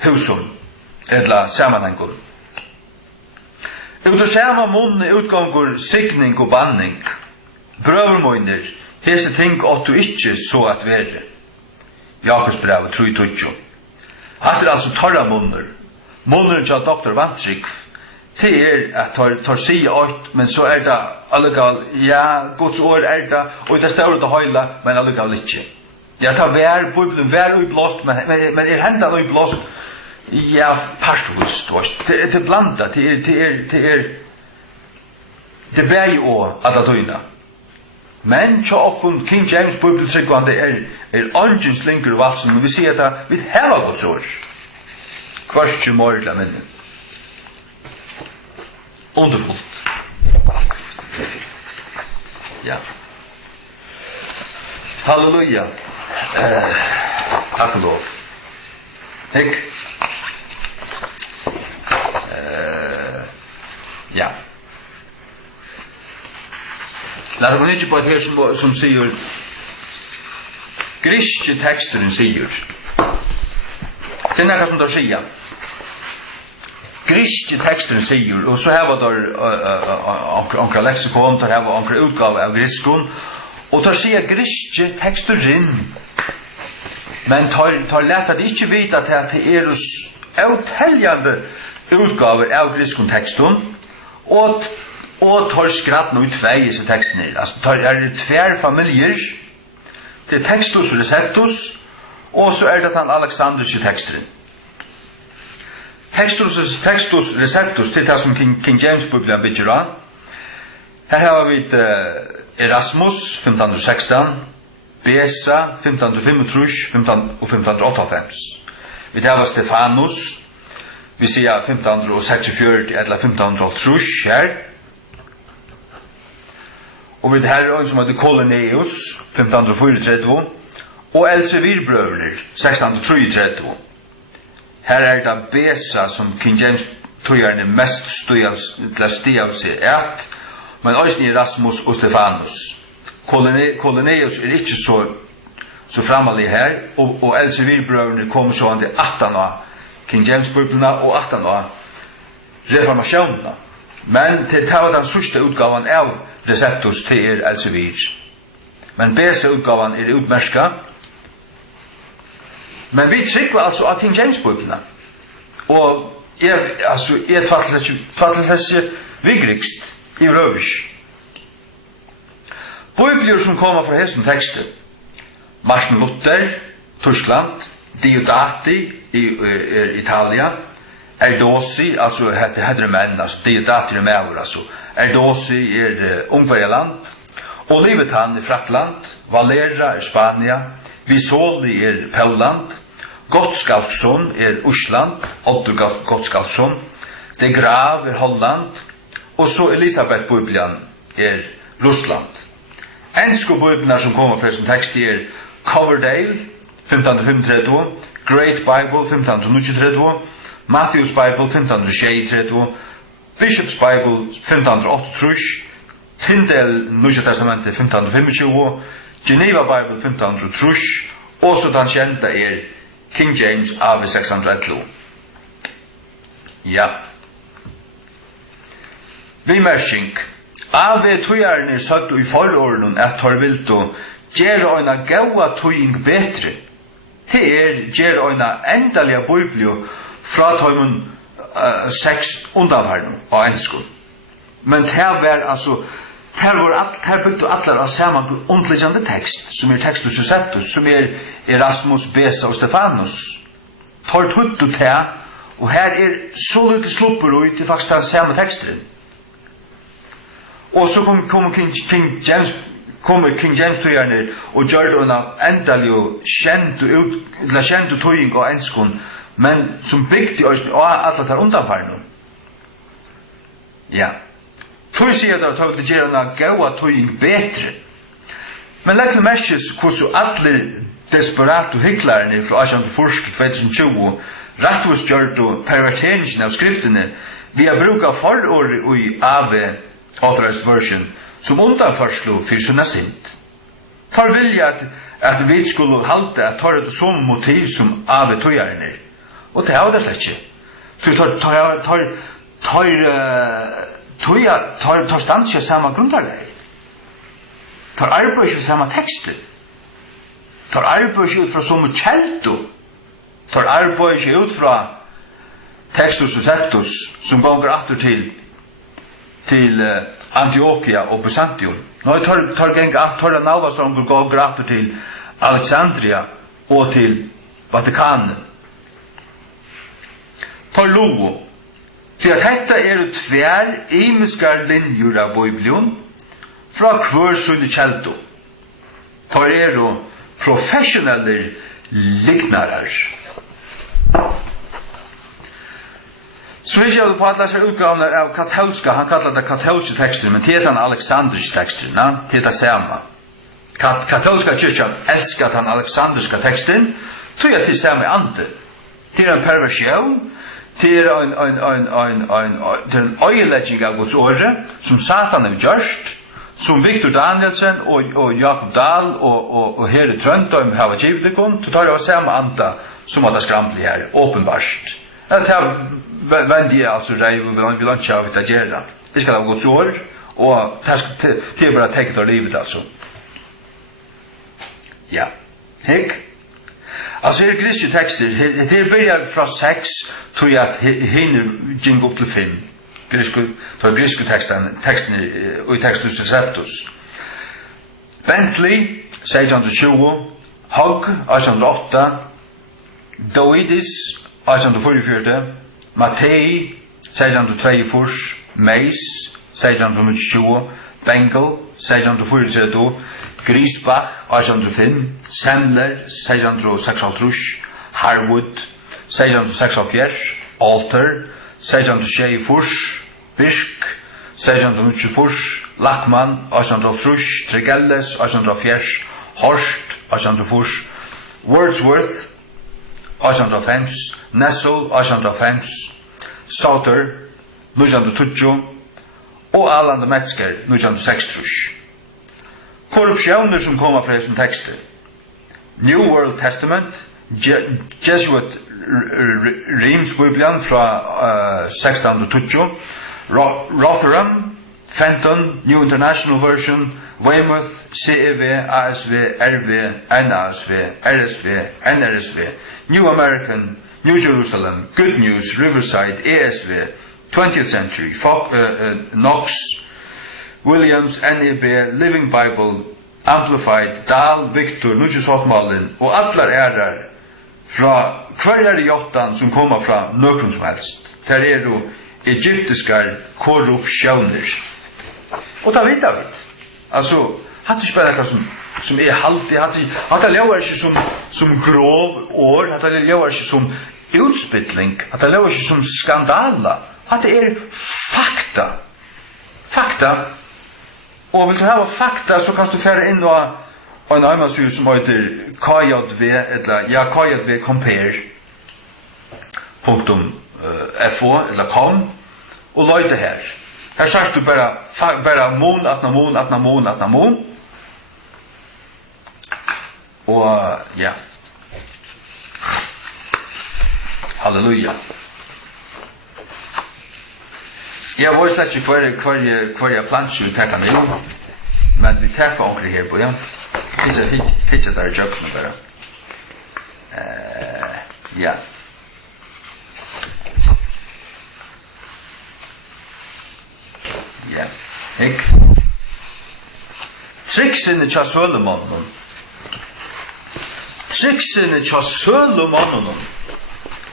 husom eller sammanhängur. Ut ur samma mun utgångur signing och banning. Brövermöjner, hese ting åt du ikke så at være. Jakobsbrev 3:20. Hatt altså torra munner. Munner til Dr. Vantrik. Det at tar si alt, men så det allikevel, ja, Guds ord det, og det står det høyla, men allikevel ikke. Ja, tar Bibelen vær utblåst, men hendan utblåst, ja, partvis, det blanda, det bæg å alla tøyna. Men tja okkun King James bibeltryggvande ongin slinker valsen, men vi sier at vi heva Guds ord. Kvarskje morla minne. Underfullt. Ja. Halleluja. Takk og lov. Hekk. Ja. Lad oss ikke på et her som sier griske teksteren sier det noe som der sier griske teksteren sier og så her var der ankra leksikon der her var ankra utgave av griskon og der sier griske teksteren men tar lett at ikke vite at det uteljande utgaver av griskon teksten og tar skratt nå i tvei i disse tekstene. Altså, det tver familjer til Textus og Receptus, og så det den Alexandriske teksteren. Textus Receptus til det som King James Bibelen bygger av. Her har vi Erasmus, 1516, Besa, 1535, og 1598. Vi har Stefanus, vi sier 1546 eller 1580 her. Og vi har en som heter Collineus, 1534, og Elsevirbrøvler, 1633. Här det besa som King James tror mest stiga av sig men också Erasmus och Stefanus. Colonius inte så framallig här och Elsevier-bröderna kommer så till 18 år King James-biblarna och 18 år reformationerna. Men till ta den sista utgåvan av Receptus till Elsevier. Men bästa utgåvan utmärska. Men vi trycker alltså av King James-biblarna. Och tvattelses vigligst i rövish. Bibler som kommer från hästen texter. Martin Luther, Tyskland, Diodati i Italien, Erdosi, alltså heter män, alltså Diodati med alltså. Erdosi Ungvärland, Olivetan i Frankland, Valera i Spanien, Visoli Poland, Gottskalfsson Island, Otto Gottskalfsson, De Graaf Holland, och så Elisabeth-bibeln Ryssland. Ensko biblarna som kommer från som text Coverdale 1532, Great Bible 1532, Matthews Bible 1532, Bishop's Bible 1538, Tyndale Nya Testamentet 1525, Geneva Bible 1533 och så den kända King James av 611. Ja. Vimersing Ave tujarnir sagt i forordnun at har viltu gera eina gaua tujing betre. Gera eina endaliga biblio fra tøymun 6 undanfarnu á ensku. Men her bygdu allar av saman undliggjande tekst, som Textus Receptus, som Erasmus, Besa og Stefanus. Tar tuttu te, og her så lite sluppur ut til faktisk den samme teksten. Og så kommer King James tøyarnir og gjør det under endelig kjent tøying og enskun, men som bygde og alle tar undanfarnu. Ja. Tøy sier det at det gjør en gaua tøying betre. Men legg til merkes hvordan alle desperate hyklarene fra 1840-2020 rettvis gjør det perverteringen av skriftene ved å bruke forordet i AV Authorized Version som undanførslo for sånne sint. Tar vilja at vi skulle halte at tar det som motiv som AV tøyarene. Og det det slett ikke. Tar stans ikke samme grunnlag. Tar arbeid ikke samme tekster. Tar arbeid ikke ut fra samme kjelto. Tar arbeid ikke ut fra Textus Receptus som gonger atter til Antiochia og Byzantium. Nå tar navast som gonger atter til Alexandria og til Vatikanen. Tar lovo. Til at dette tver imiskar linjur av Bibelen fra hver sunne kjeldo. Tar professionelle liknarar. Så vi ser på alla dessa utgavnar av katolska, han kallar det katolska texter, men det den alexandriska texter, det det samma. Katolska kyrkan älskar den alexandriska texten, tror jag till samma ande. Till en perversion, till en öjeläggning av Guds ord, som Satan har gjort, som Victor Danielsen och Jakob Dahl och Heri Tröntöm har givet det kon, tar det samma anda som att det skramtlig här, åpenbart. Det här vändiga alltså det vill inte ha att göra. Det ska vara Guds ord och det är bara täcket av livet alltså. Ja. Hek. Alltså det griska texter, det börjar från 6 tror jag att hinner ging upp till 5. Griska texten i Textus Receptus. Bentley 1620, Hogg 1808, Doidis 1844, Mattei 1642, Mace 1620, Bengal 1644, Griesbach 1805, Sandler 1636, Harwood 1646, Alter 1646, Bisk 1624, Lachman 1830, Tregelles 1840, Horst 1840, Wordsworth 1805, Nessel 1805, Sauter 1920 og Alan Metzger 1960. Korrupsjoner som kommer fra disse tekster. New World Testament, Jesuit Reims-bibelen fra 1620, Rotherham, Fenton, New International Version, Weymouth, CEV, ASV, RV, NASV, RSV, NRSV, New American, New Jerusalem, Good News, Riverside, ESV, 20th Century, Knox, Williams, NEB, Living Bible, Amplified, Dahl, Victor, Nujushottmalen og allar ærar fra hver jottan som kommer fra nøkron som helst. Der jo egyptiskar korrupsjoner. Og da vet vi. Altså, hatt ikke bare noe som haltig, hatt det lever ikke som grov år, hatt det lever ikke som utspytling, hatt det lever ikke som skandala, hatt det fakta. Fakta. Og vil du ha fakta, så kan du fære inn og en armasur som heter KJV, eller KJV Compare, .fo, eller com, og løyde her. Her sagt du bare mån, atna mån. Og, ja. Halleluja. Jeg var slett ikke hver jeg plansjer å tenke ned, men vi tenker ordentlig her på, ja. Pitcha der jøkken bare. Ja. Ja. Ik. Triksene tja Solomonen.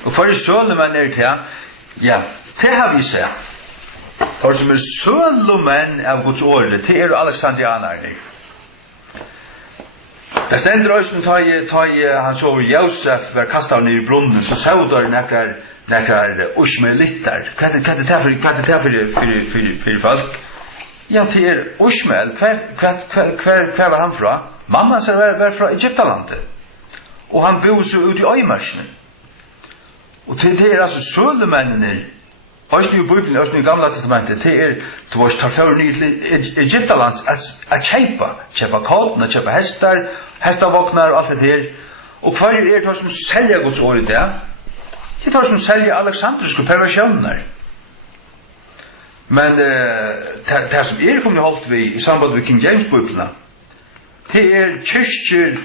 Og for Solomon til, ja, det har vi sett. For som Solomon av Guds årene, det Alexandrianerne. Det stender også ta i hans over Josef var kastet av ned i brunnen, så sa der nekkar Ushmaelitter. Hva det for folk? Ja, det Ushmael. Hva var han fra? Mamma sa var fra Egyptalandet. Og han bor så ut i øymarsene. Og det altså Solomennene, også i Bibelen, også i Gamla Testamentet, det du var tar for ny til Egyptalands at kjøpa kodden, at kjøpa hestavåknar og alt det her. Og hva det som selger Guds ord i det? Det som selger alexandriske perversjoner. Men det som kommet holdt vi i samband med King James-bibelen, det kyrkjer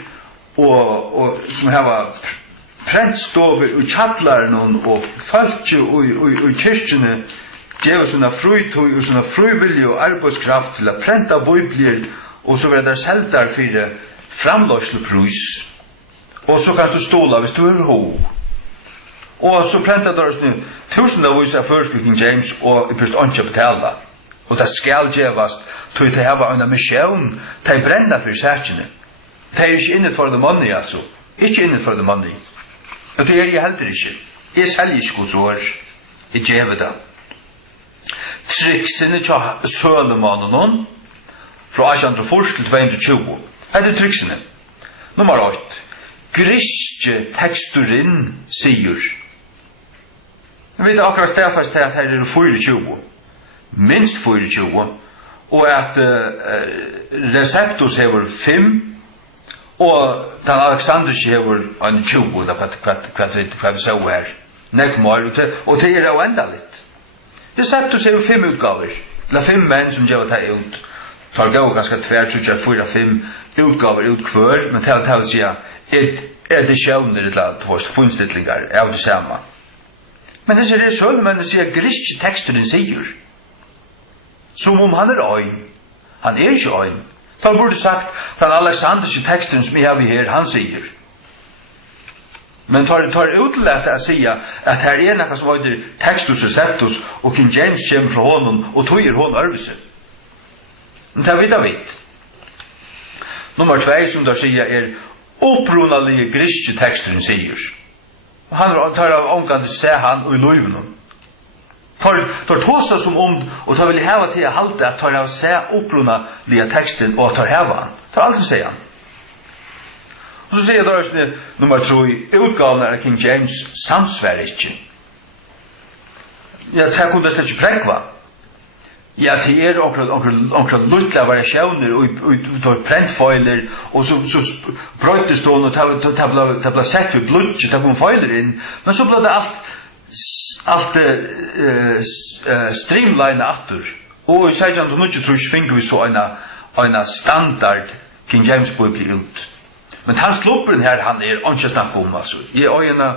og som har prentstover og kjattlaren og folk og kyrkjene gjør sånne frutøy og sånne frivillige og arbeidskraft til å prenta bibler og så vil det selter for framløsleprus og så kan du ståle hvis du ho og så prenta der sånne tusendavis av første King James og i først ikke betale og det skal gjøres til å ha en mission til å brenne for særkene det ikke inne for the money altså ikke inne for the money og det jeg heller ikke jeg selger ikke Guds år jeg gjør det triksene til Solomonen fra 1840 til 220 det triksene nummer 8 griske teksturin sier jeg vet akkurat stedfast til at her 24 minst 24 og at Receptus hever 5 og den Alexanders hever en 20 hva vi så her nekmål og det jo enda litt Receptus hever 5 utgaver eller 5 menn som gjør det ut tar gå ganske 2-4-5 utgaver ut hver men til å si edisjoner eller funnstillinger av det samme men det er så men det sier grisk teksten sier som om han øyn han ikke øyn da burde sagt den alexandriske teksten som jeg har her han sier men tar utlett å si at her noe som heter Textus Receptus og King James kommer fra honom og tøyer hon øvelse men det vet nummer 2 som da sier opprunalige griske teksten sier han tar av omgående se han og i løyven tar tåsa som og tar vil heva til å halte at tar av se opprunalige teksten og tar heva han tar alltid se han Och så säger då nummer 3 utgåvan av King James samsvär inte. Ja, det kunde slett inte präkva. Ja, det är också lutla variationer och präntfajler och så bröjtes då och det blev sett för blodget, det kom fajler in. Men så blev det allt streamline aftur. Och i 1693 fick vi så en standard King James bibel ut. Men hans klubben här han är inte snack om alltså. I ögonen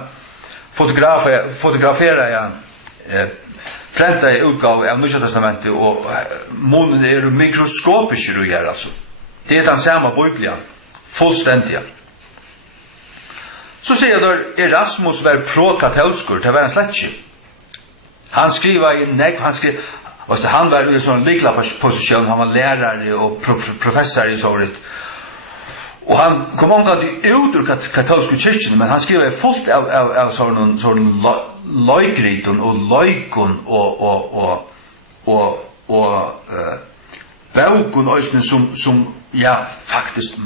fotograferar jag pränta utgåva av Nya testamentet och munnen är mikroskopisk ju här alltså. Det är den samma bibeln fullständiga. Så säger då Erasmus var pro-katolsk, det var en slätche. Han skriver i nägg, han var i sån likla position, han var lärare och professor i såret. Och han kom omgående ut ur katolska kyrkan, men han skriver fullt av sån löjgryton och löjkon och baugon ösnen som ja, faktiskt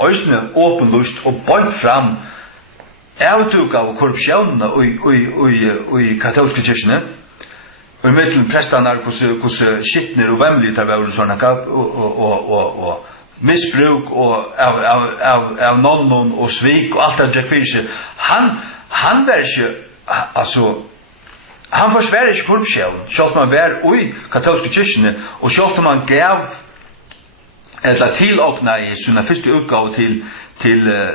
ösnen åpenlust och bort fram avtug av korruptionen i katolska kyrkan. Och med prästarna hos skittner och vemliga var sådana och missbruk och av nonnon och svik och allt det där för han var inte alltså han försvär inte korruption så att man var i katolska kyrkan och så att man gav eller tillåtna i sina första utgåva till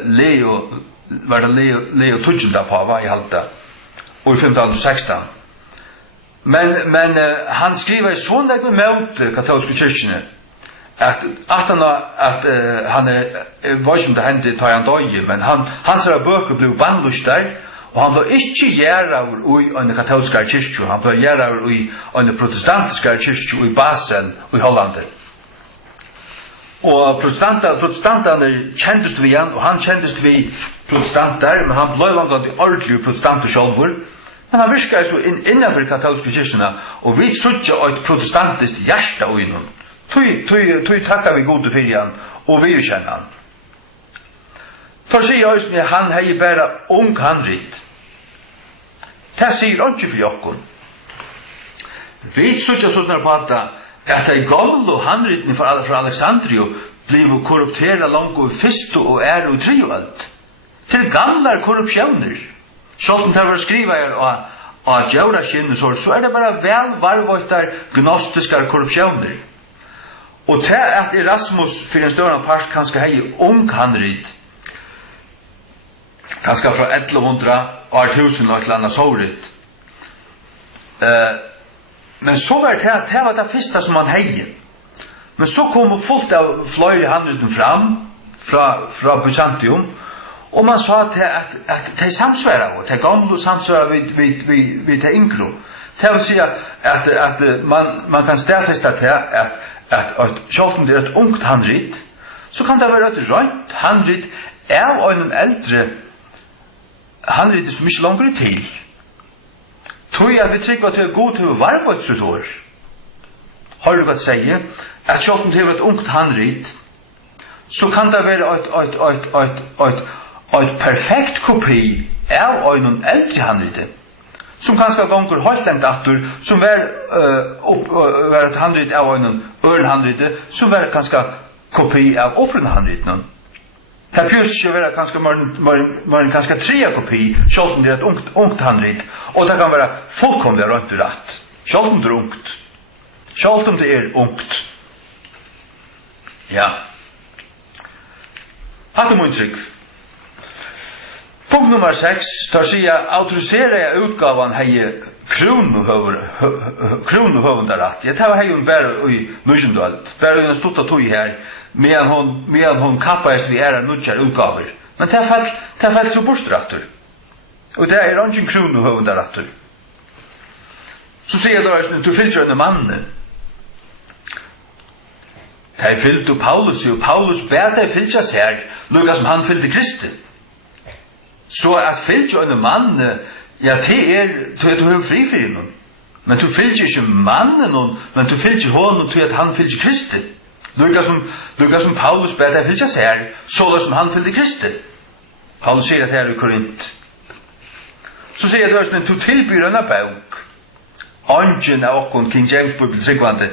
Leo var det Leo Tudjunda på var i halta och i 1516 men han skriver så där mot katolska kyrkan att han var som det hände tar han dag men hans böcker blev bannlyst där och han blev inte göra i en katolska kyrka han blev göra i en protestantiska kyrka i Basel och i Holland och protestanterna kändes vi igen och han kändes vi protestanter men han blev en ordentlig protestant själv men han viskar så innanför katolska kyrkorna och vi såg ett protestantiskt hjärta i någon Tui tackar vi gode för han och vi känner han. Tar sig just när han har bara ung handrit. Det säger inte för jocken. Vi såg så när på att det gamla handriten för Alexandrio blev korrupterade långt och fyrst och och tre och allt. Till gamla korruptioner. Sånt där var skriva och Jaura skin så är det bara väl varvåtar gnostiska korruptioner. Och det att Erasmus för en större part kanske hej ung handrit. Kanske från 1100 1000 och ett annat såret. Men så var det var det första som man hej. Men så kom fullt av flöjde handriten fram från Byzantium och man sa att det samsvara och det gamla samsvara vid det inkro. Det vill säga att man kan stadfästa att själv det är ett ungt handrit så kan det vara ett rönt handrit av en äldre handrit som inte långt till. Tror jag vi tycker att det är god till varvet så då. Har du vad säga att själv det är ett ungt handrit så kan det vara ett perfekt kopi av en äldre handrit. Som kanske gånger helt längt efter som var ett handrit av en ölhandrit som var kanske kopi av offrenhandriten. Det pjust ska vara kanske man kanske tre kopi själv det är ett ungt handrit och det kan vara fullkomligt rätt rätt. Själv det är ungt. Själv det är ungt. Ja. Att det måste Punkt nummer 6, tar sig autoriserar utgåvan hej kronohövdarat. Jag tar hej bara i Nujendalt. Bara en stutta tog här medan hon kappar efter vi är nutjar utgåvor. Men det fall så borstrattor. Och det är inte kronohövdarat. Så säger då att du fyller en man. Det fyllde Paulus och Paulus bär det fylla sig här. Lukas som han fyllde Kristi. Så att fylja en man, ja, det är du har fri för honom. Men du fyljer inte mannen, men du fyljer honom till att han fyljer Kristi. Lukas som Paulus bär det fylja sig här, så som han fyllde Kristi. Han säger att här i Korint. Så säger det att du tillbyr en bok. Angen av okon King James Bibel tryggvande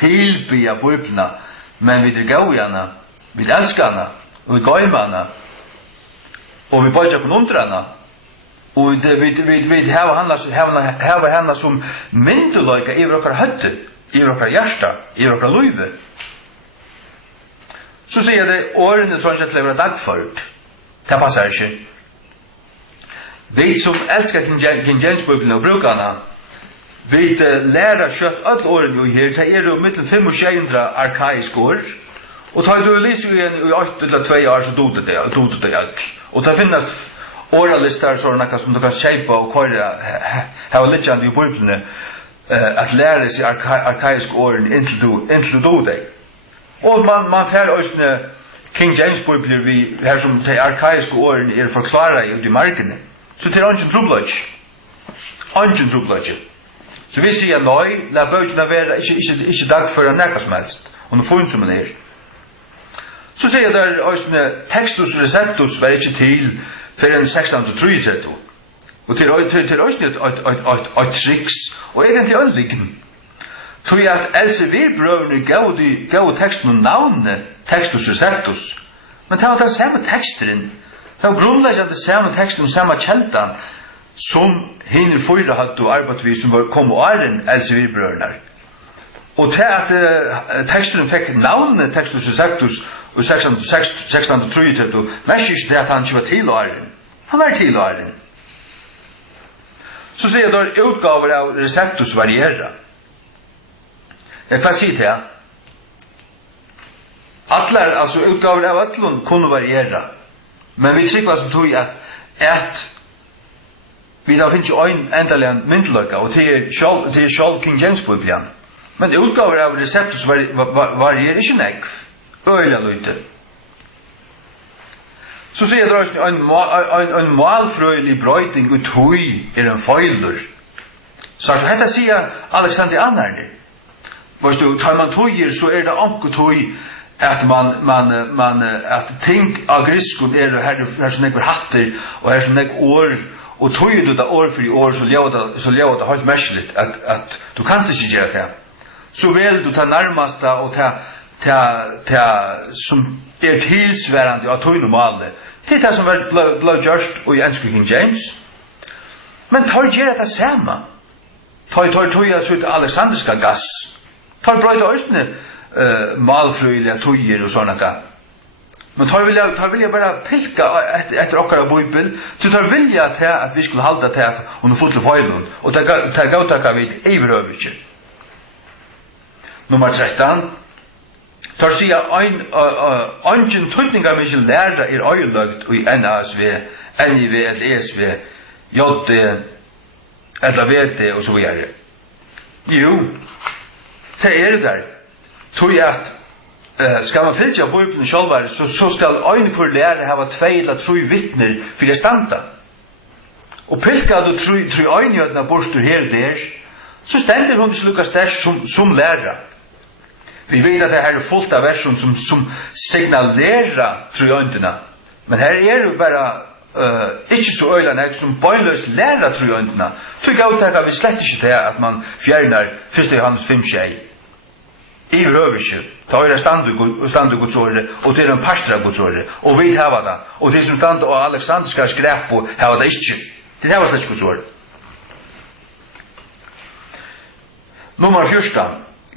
tillbyr bibelna. Men vi gaujarna, vi älskarna, och vi gaimarna, och vi bøyer på undrarna. Och vi har henne som myndelöjka i våra hötter, i våra hjärsta, i våra liv. Så säger det åren som jag lever dagfört. Det passar inte. Vi som älskar King James Bibeln och brukarna, vi lärer kött allt åren ju här, det är mittel 5 och 600 arkaisk år. Och tar du lyser ju i 8 eller 2 år så dodet det allt. Och det finns oralistar sådana som du kan köpa och köra här ligger i Bibeln att lära sig arkaisk åren intill du det. Och man får också King James Bibeln vi här som de arkaiska åren är förklara i de markerna. Så det är ingen trubbelage. Så vi säger nej, la böjna vara inte dag för en näka som helst. Och nu får som är. Så säger där också textus receptus var inte till för en 1633. Och till också ett tricks och egentligen anliggande. Tror jag att Elsevier-brøvene gav texten og navnet textus receptus. Men det var den samme teksten. Det var grunnleggende samme teksten og samme kjeltan som hinner fyra hadde og arbeidet vi som kom og æren Elsevier-brøvene. Og til at teksten fikk navnet textus receptus og 1633, mest ikke det at han ikke var til og æren. Han var til og æren. Så sier jeg utgaver av receptus varierer. Jag får säga det. Alla alltså utgavar av allon kunde variera. Men vi tycker vad som tog att vi då finns ju en ändligen myndlöka och det är Charles King James Bibeln. Men utgavar av receptus varierar inte näck. Öliga lite. Så säger det en målfröjlig bröjting ut hui en fejler. Så att detta säger Alexander Annar. Varst du tar man tojer så är det anko toj att man att ting agriskon är här som några hatter och här som några år och tojer du det år för år så leva det har märkligt att du kan inte göra det. Så väl du tar närmasta och ta som är tillsvärande att toj normalt. Det är det som var just och i engelska King James. Men tar gör det samma. Tar så ut alexandriska gas. Tar bröjda östne malfröjliga tojer och sådana där. Men tar vilja bara pilka efter åkara bibel, så tar vilja att vi skulle hålla det här under fotlig fejlund. Och tar gautaka vid överöverkör. Nummer 13. Tar säga ingen tydningar med sig lärda öjlögt och i NASV, NIV, ESV, JD, LAVT och så vidare. Jo, det är det där. Tror jag att ska man följa Bibeln själva så ska en för lära ha 2 eller 3 vittnen för det stanta. Och pilka då tror en jötna borstur här där så ständer hon så lukas där som lära. Vi vet att det här är fullt av version som signalerar trojönterna. Men här är det bara inte så öjlan som bönlöst lära trojönterna. Så jag vi slett inte det att man fjärnar 1 Johannes 5:6. I röverskjö, ta är standu Guds ord och till en pastor Guds ord och vi har det och det som stand och Alexander ska skräp på har det inte. Det här var så Guds ord. Nummer 14.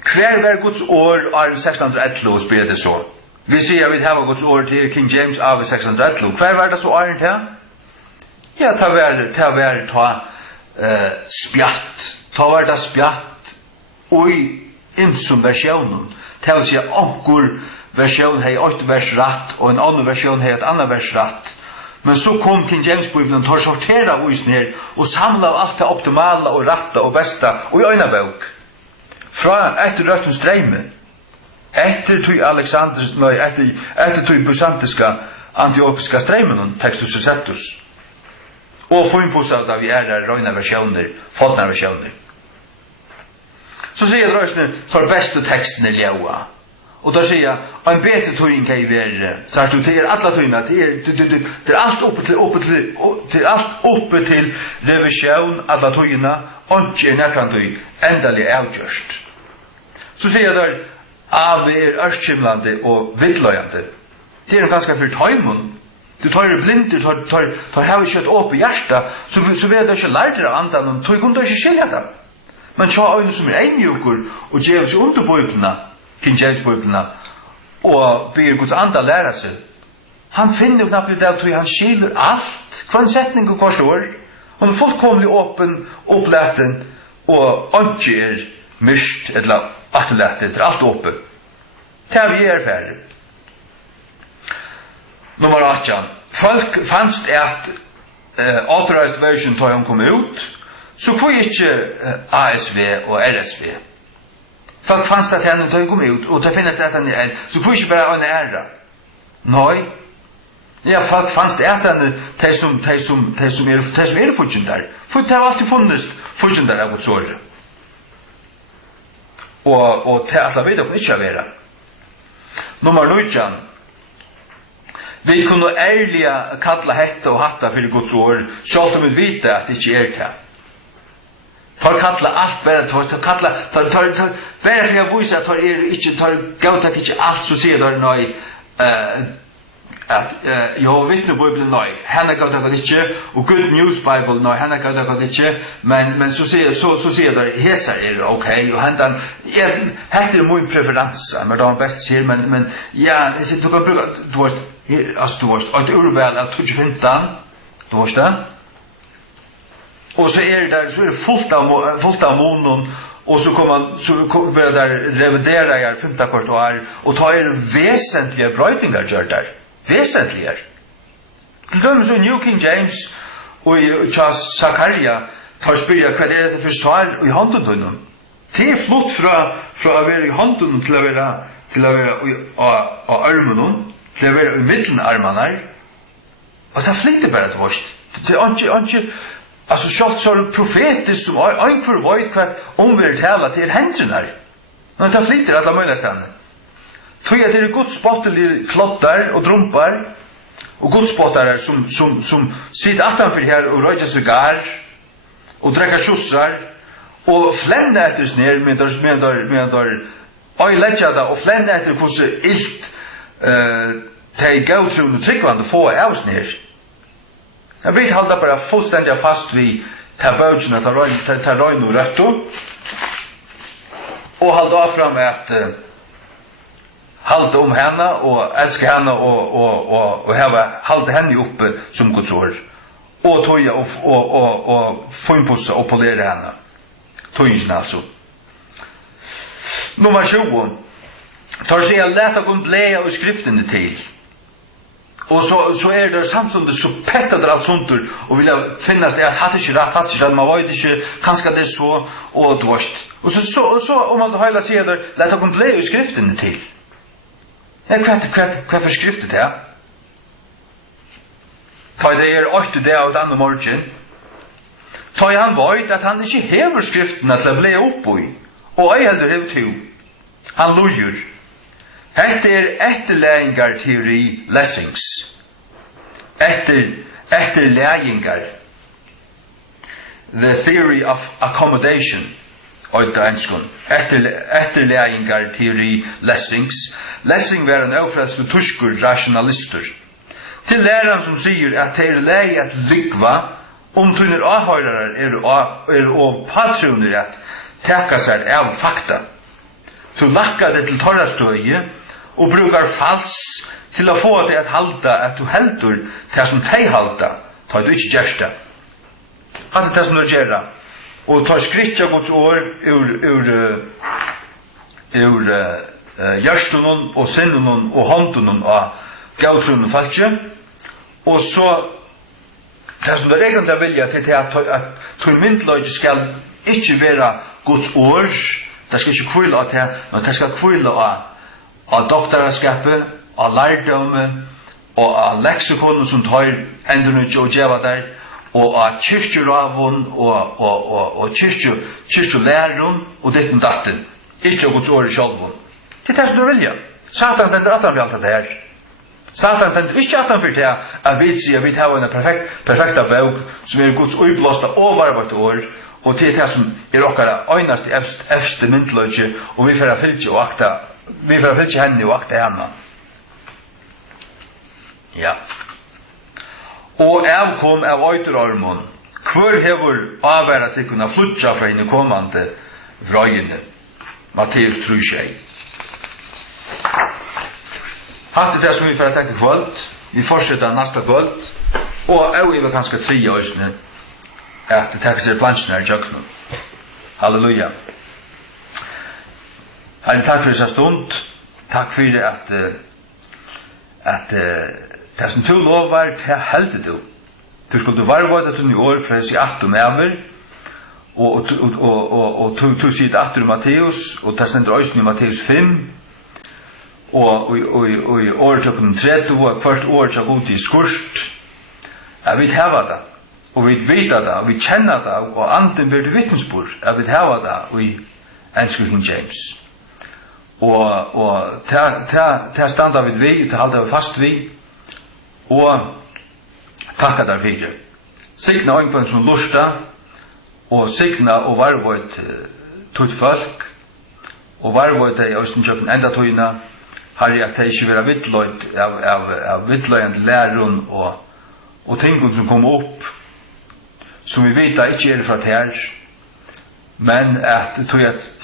Kvar var Guds ord av 1611 spelar det så. Vi ser vi har Guds ord till King James av 1611. Kvar var det så är det här? Ja, ta spjatt. Ta var det spjatt. Oj insum versionen. Det vill säga ankur version har 8 vers rätt och en annan version har ett annat vers rätt. Men så kom King James Bibeln tar sortera oss ner och samla allt det optimala och rätta och bästa och i en bok. Från efter rättens strömme. Efter tog Alexanders efter tog bysantiska antiopiska strömmen textus receptus. Och få in på så att vi är där röjna versioner, fådna versioner. Så säger rösten för bästa texten i Lewa. Och då säger jag, en bättre tøying kan ju vara, så att du till alla tøyna, det är allt uppe till revision, alla tøyna, och inte näkran tøy, ändelig avgjørst. Så säger jag där, av örskimlande och vittlöjande. Det är ganska för tøymon. Du tar det blind, du tar här kött upp i hjärta, så vet du inte lärde av andan, och tøy kunde inte skilja det. Men så ögon som är enmjukor och ger sig under bøyblena, King James bøyblena, och ber Guds anda lära sig. Han finner knappt ut av att han skiljer allt, kvann sättning och korsår. Han är fullkomlig öppen, uppläten, och inte mist, eller attelätet, allt öppen. Det har vi erfärd. Nummer 18. Folk fanns att authorized version tar han kom ut, så får inte ASV och RSV. Folk fanns att han tar han kom ut, och det finns att han är, så får inte bara en ära. Nej. Ja, folk fanns det att han de som är fortjent där. För det har alltid funnits fortjent där av Guds ord. Och det alla vet att inte vara. Nummer 19. Vi kunde ärliga kalla hetta och hatta för Guds ord, så som vi vet att det inte är det. Tar kalla allt bara, tar bara för jag visar att tar gautak inte allt, så ser där nej att jag vet nu Bibeln nej, henne gautak inte, och Good News Bible nej, henne gautak inte, men så ser där hesar är okej, och händan här är min preferens, men då bäst ser, men ja, det du kan bruka du varst att urväl att du fintan, du varst där. Och så är det där, så är det fullt av månen, och så kommer där revidera er 15 kvartal, och ta väsentliga bröjtingar gör där. Väsentliga. Till dömes så New King James och Charles Zakaria tar spyrja vad det är för svar i handen till honom. Det är flott från att vara i handen till att vara av armen, till att vara i mittenarmarna. Och det flyter bara till vårt. Det är inte alltså så profetiskt som en för vet vad omvärld hela till händerna. Men det flyter alla möjliga ställen. Tror jag det är Guds spottelig klottar och drumpar, och Guds spottar som sitter utanför här och röjtar cigarr och dräcker tjussrar och flända efter sig ner med oj lättjada och flända efter hur illt till gautron och tryggvande få av oss ner. Jag vill hålla bara fullständigt fast vid taböjorna tar röjn och rötto, och hålla fram att halda henne och älska henne och halda henne uppe som Guds ord, och toja och finpussa och polera henne. Tojen alltså. Nummer 20. Tar sig att läta gå bläja och skriften till. Och så är det samtidigt så pettar det allt sånt och vill finnas det att hade inte rätt, man vet inte, kanske det är så, och dvårst. Och så om man hela säger där, läta gå bläja och skriften till. Ja, vad för skriftet det är? Ta det är 8 dagar av den morgon. Ta han vet att han inte hever skriften att bli upp i, och ej heller hever to. Han lujer. Hette efterläringar teori lessings. Efterläringar. The theory of accommodation. Och danskon. Efterläringar teori lessings. Lessing var en öfrädslig tuskur rationalister. Till läraren som säger att det är läge att lyckva om tunner avhörare är av patroner att täcka sig av fakta. Du lackar det till torrastöje och brukar fals till att få det att halta att du heldur det som de halta, tar du inte gärsta. Allt det som du gärra. Och tar skritja Guds år ur hjärstunon och sinnunon och hantunon av gautrunon falskje. Och så det som det egentligen vilja till att tullmyndlöjt skal inte vara Guds år. Det skal ikke kvile av det, men det skal kvile av doktoraskapet, av lærdommen, og av leksikonen som tar endene og djeva der, og av kyrkjeravun, og kyrkjelæren, og ditten datten. Ikke Guds år i sjálfun. Det er det som du vilja. Satan stender attan for alt det her. Satan stender ikke attan for det at vi sier at vi har en perfekta bok som Guds uiblåsta og varvart år, og til det som okkara øynast efste myndløgje, og vi får fylgje henne og akta henne. Ja. Og avkom av øyterormon, hvor hever avværa til kunna flutja fra henne kommande vrøyene. Matteus 3:6. Hatt det som vi får tenke kvöld, vi fortsetter neste kvöld, og jeg vil kanskje 3 årsene, at det takker seg plansjen her i kjøkkenen. Halleluja. Herre, takk for disse stund. Takk for at det som du lovar, det heldte du. Du skulle varvåde til nye år fra disse 8 memer, og du sier 8 Matteus, og det stender også i Matteus 5, og i året klokken 30, og først året så god i skurst. Jeg vil hava det, og vi vet det, og vi kjenner det, og anden blir det vittnesbord. Jeg vil hava det, og i enskje King James. Og til standa vi, til halda vi fast vi, og takka der fyrir. Signa øyngvann som lusta, og signa og varvåit tutt folk, og varvåit i Østenkjøkken enda tøyna, har jeg at det ikke vil vittløyt av vittløyende lærun og tingene som kommer opp, som vi vet ikke er fra her, men at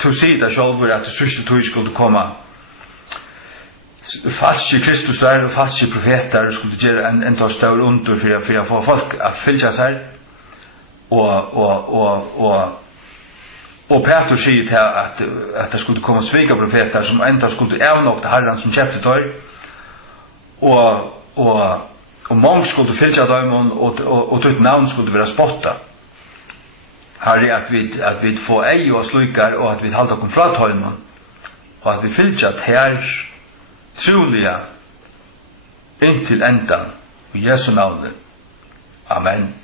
du sier det selv at det sørste tog skulle komme falske Kristus der og falske profeter skulle gjøre en større under for å få folk å fylke seg og Peter sier til at det skulle komme svika profeter som enda skulle avnokte Herren som kjøpte tøy og mange skulle fylke dem og ditt navn skulle være spottet. Herre, at vi får ei og slukar og at vi halda kom fra tøymen og at vi fylke at her trolige inntil endan i Jesu navn. Amen.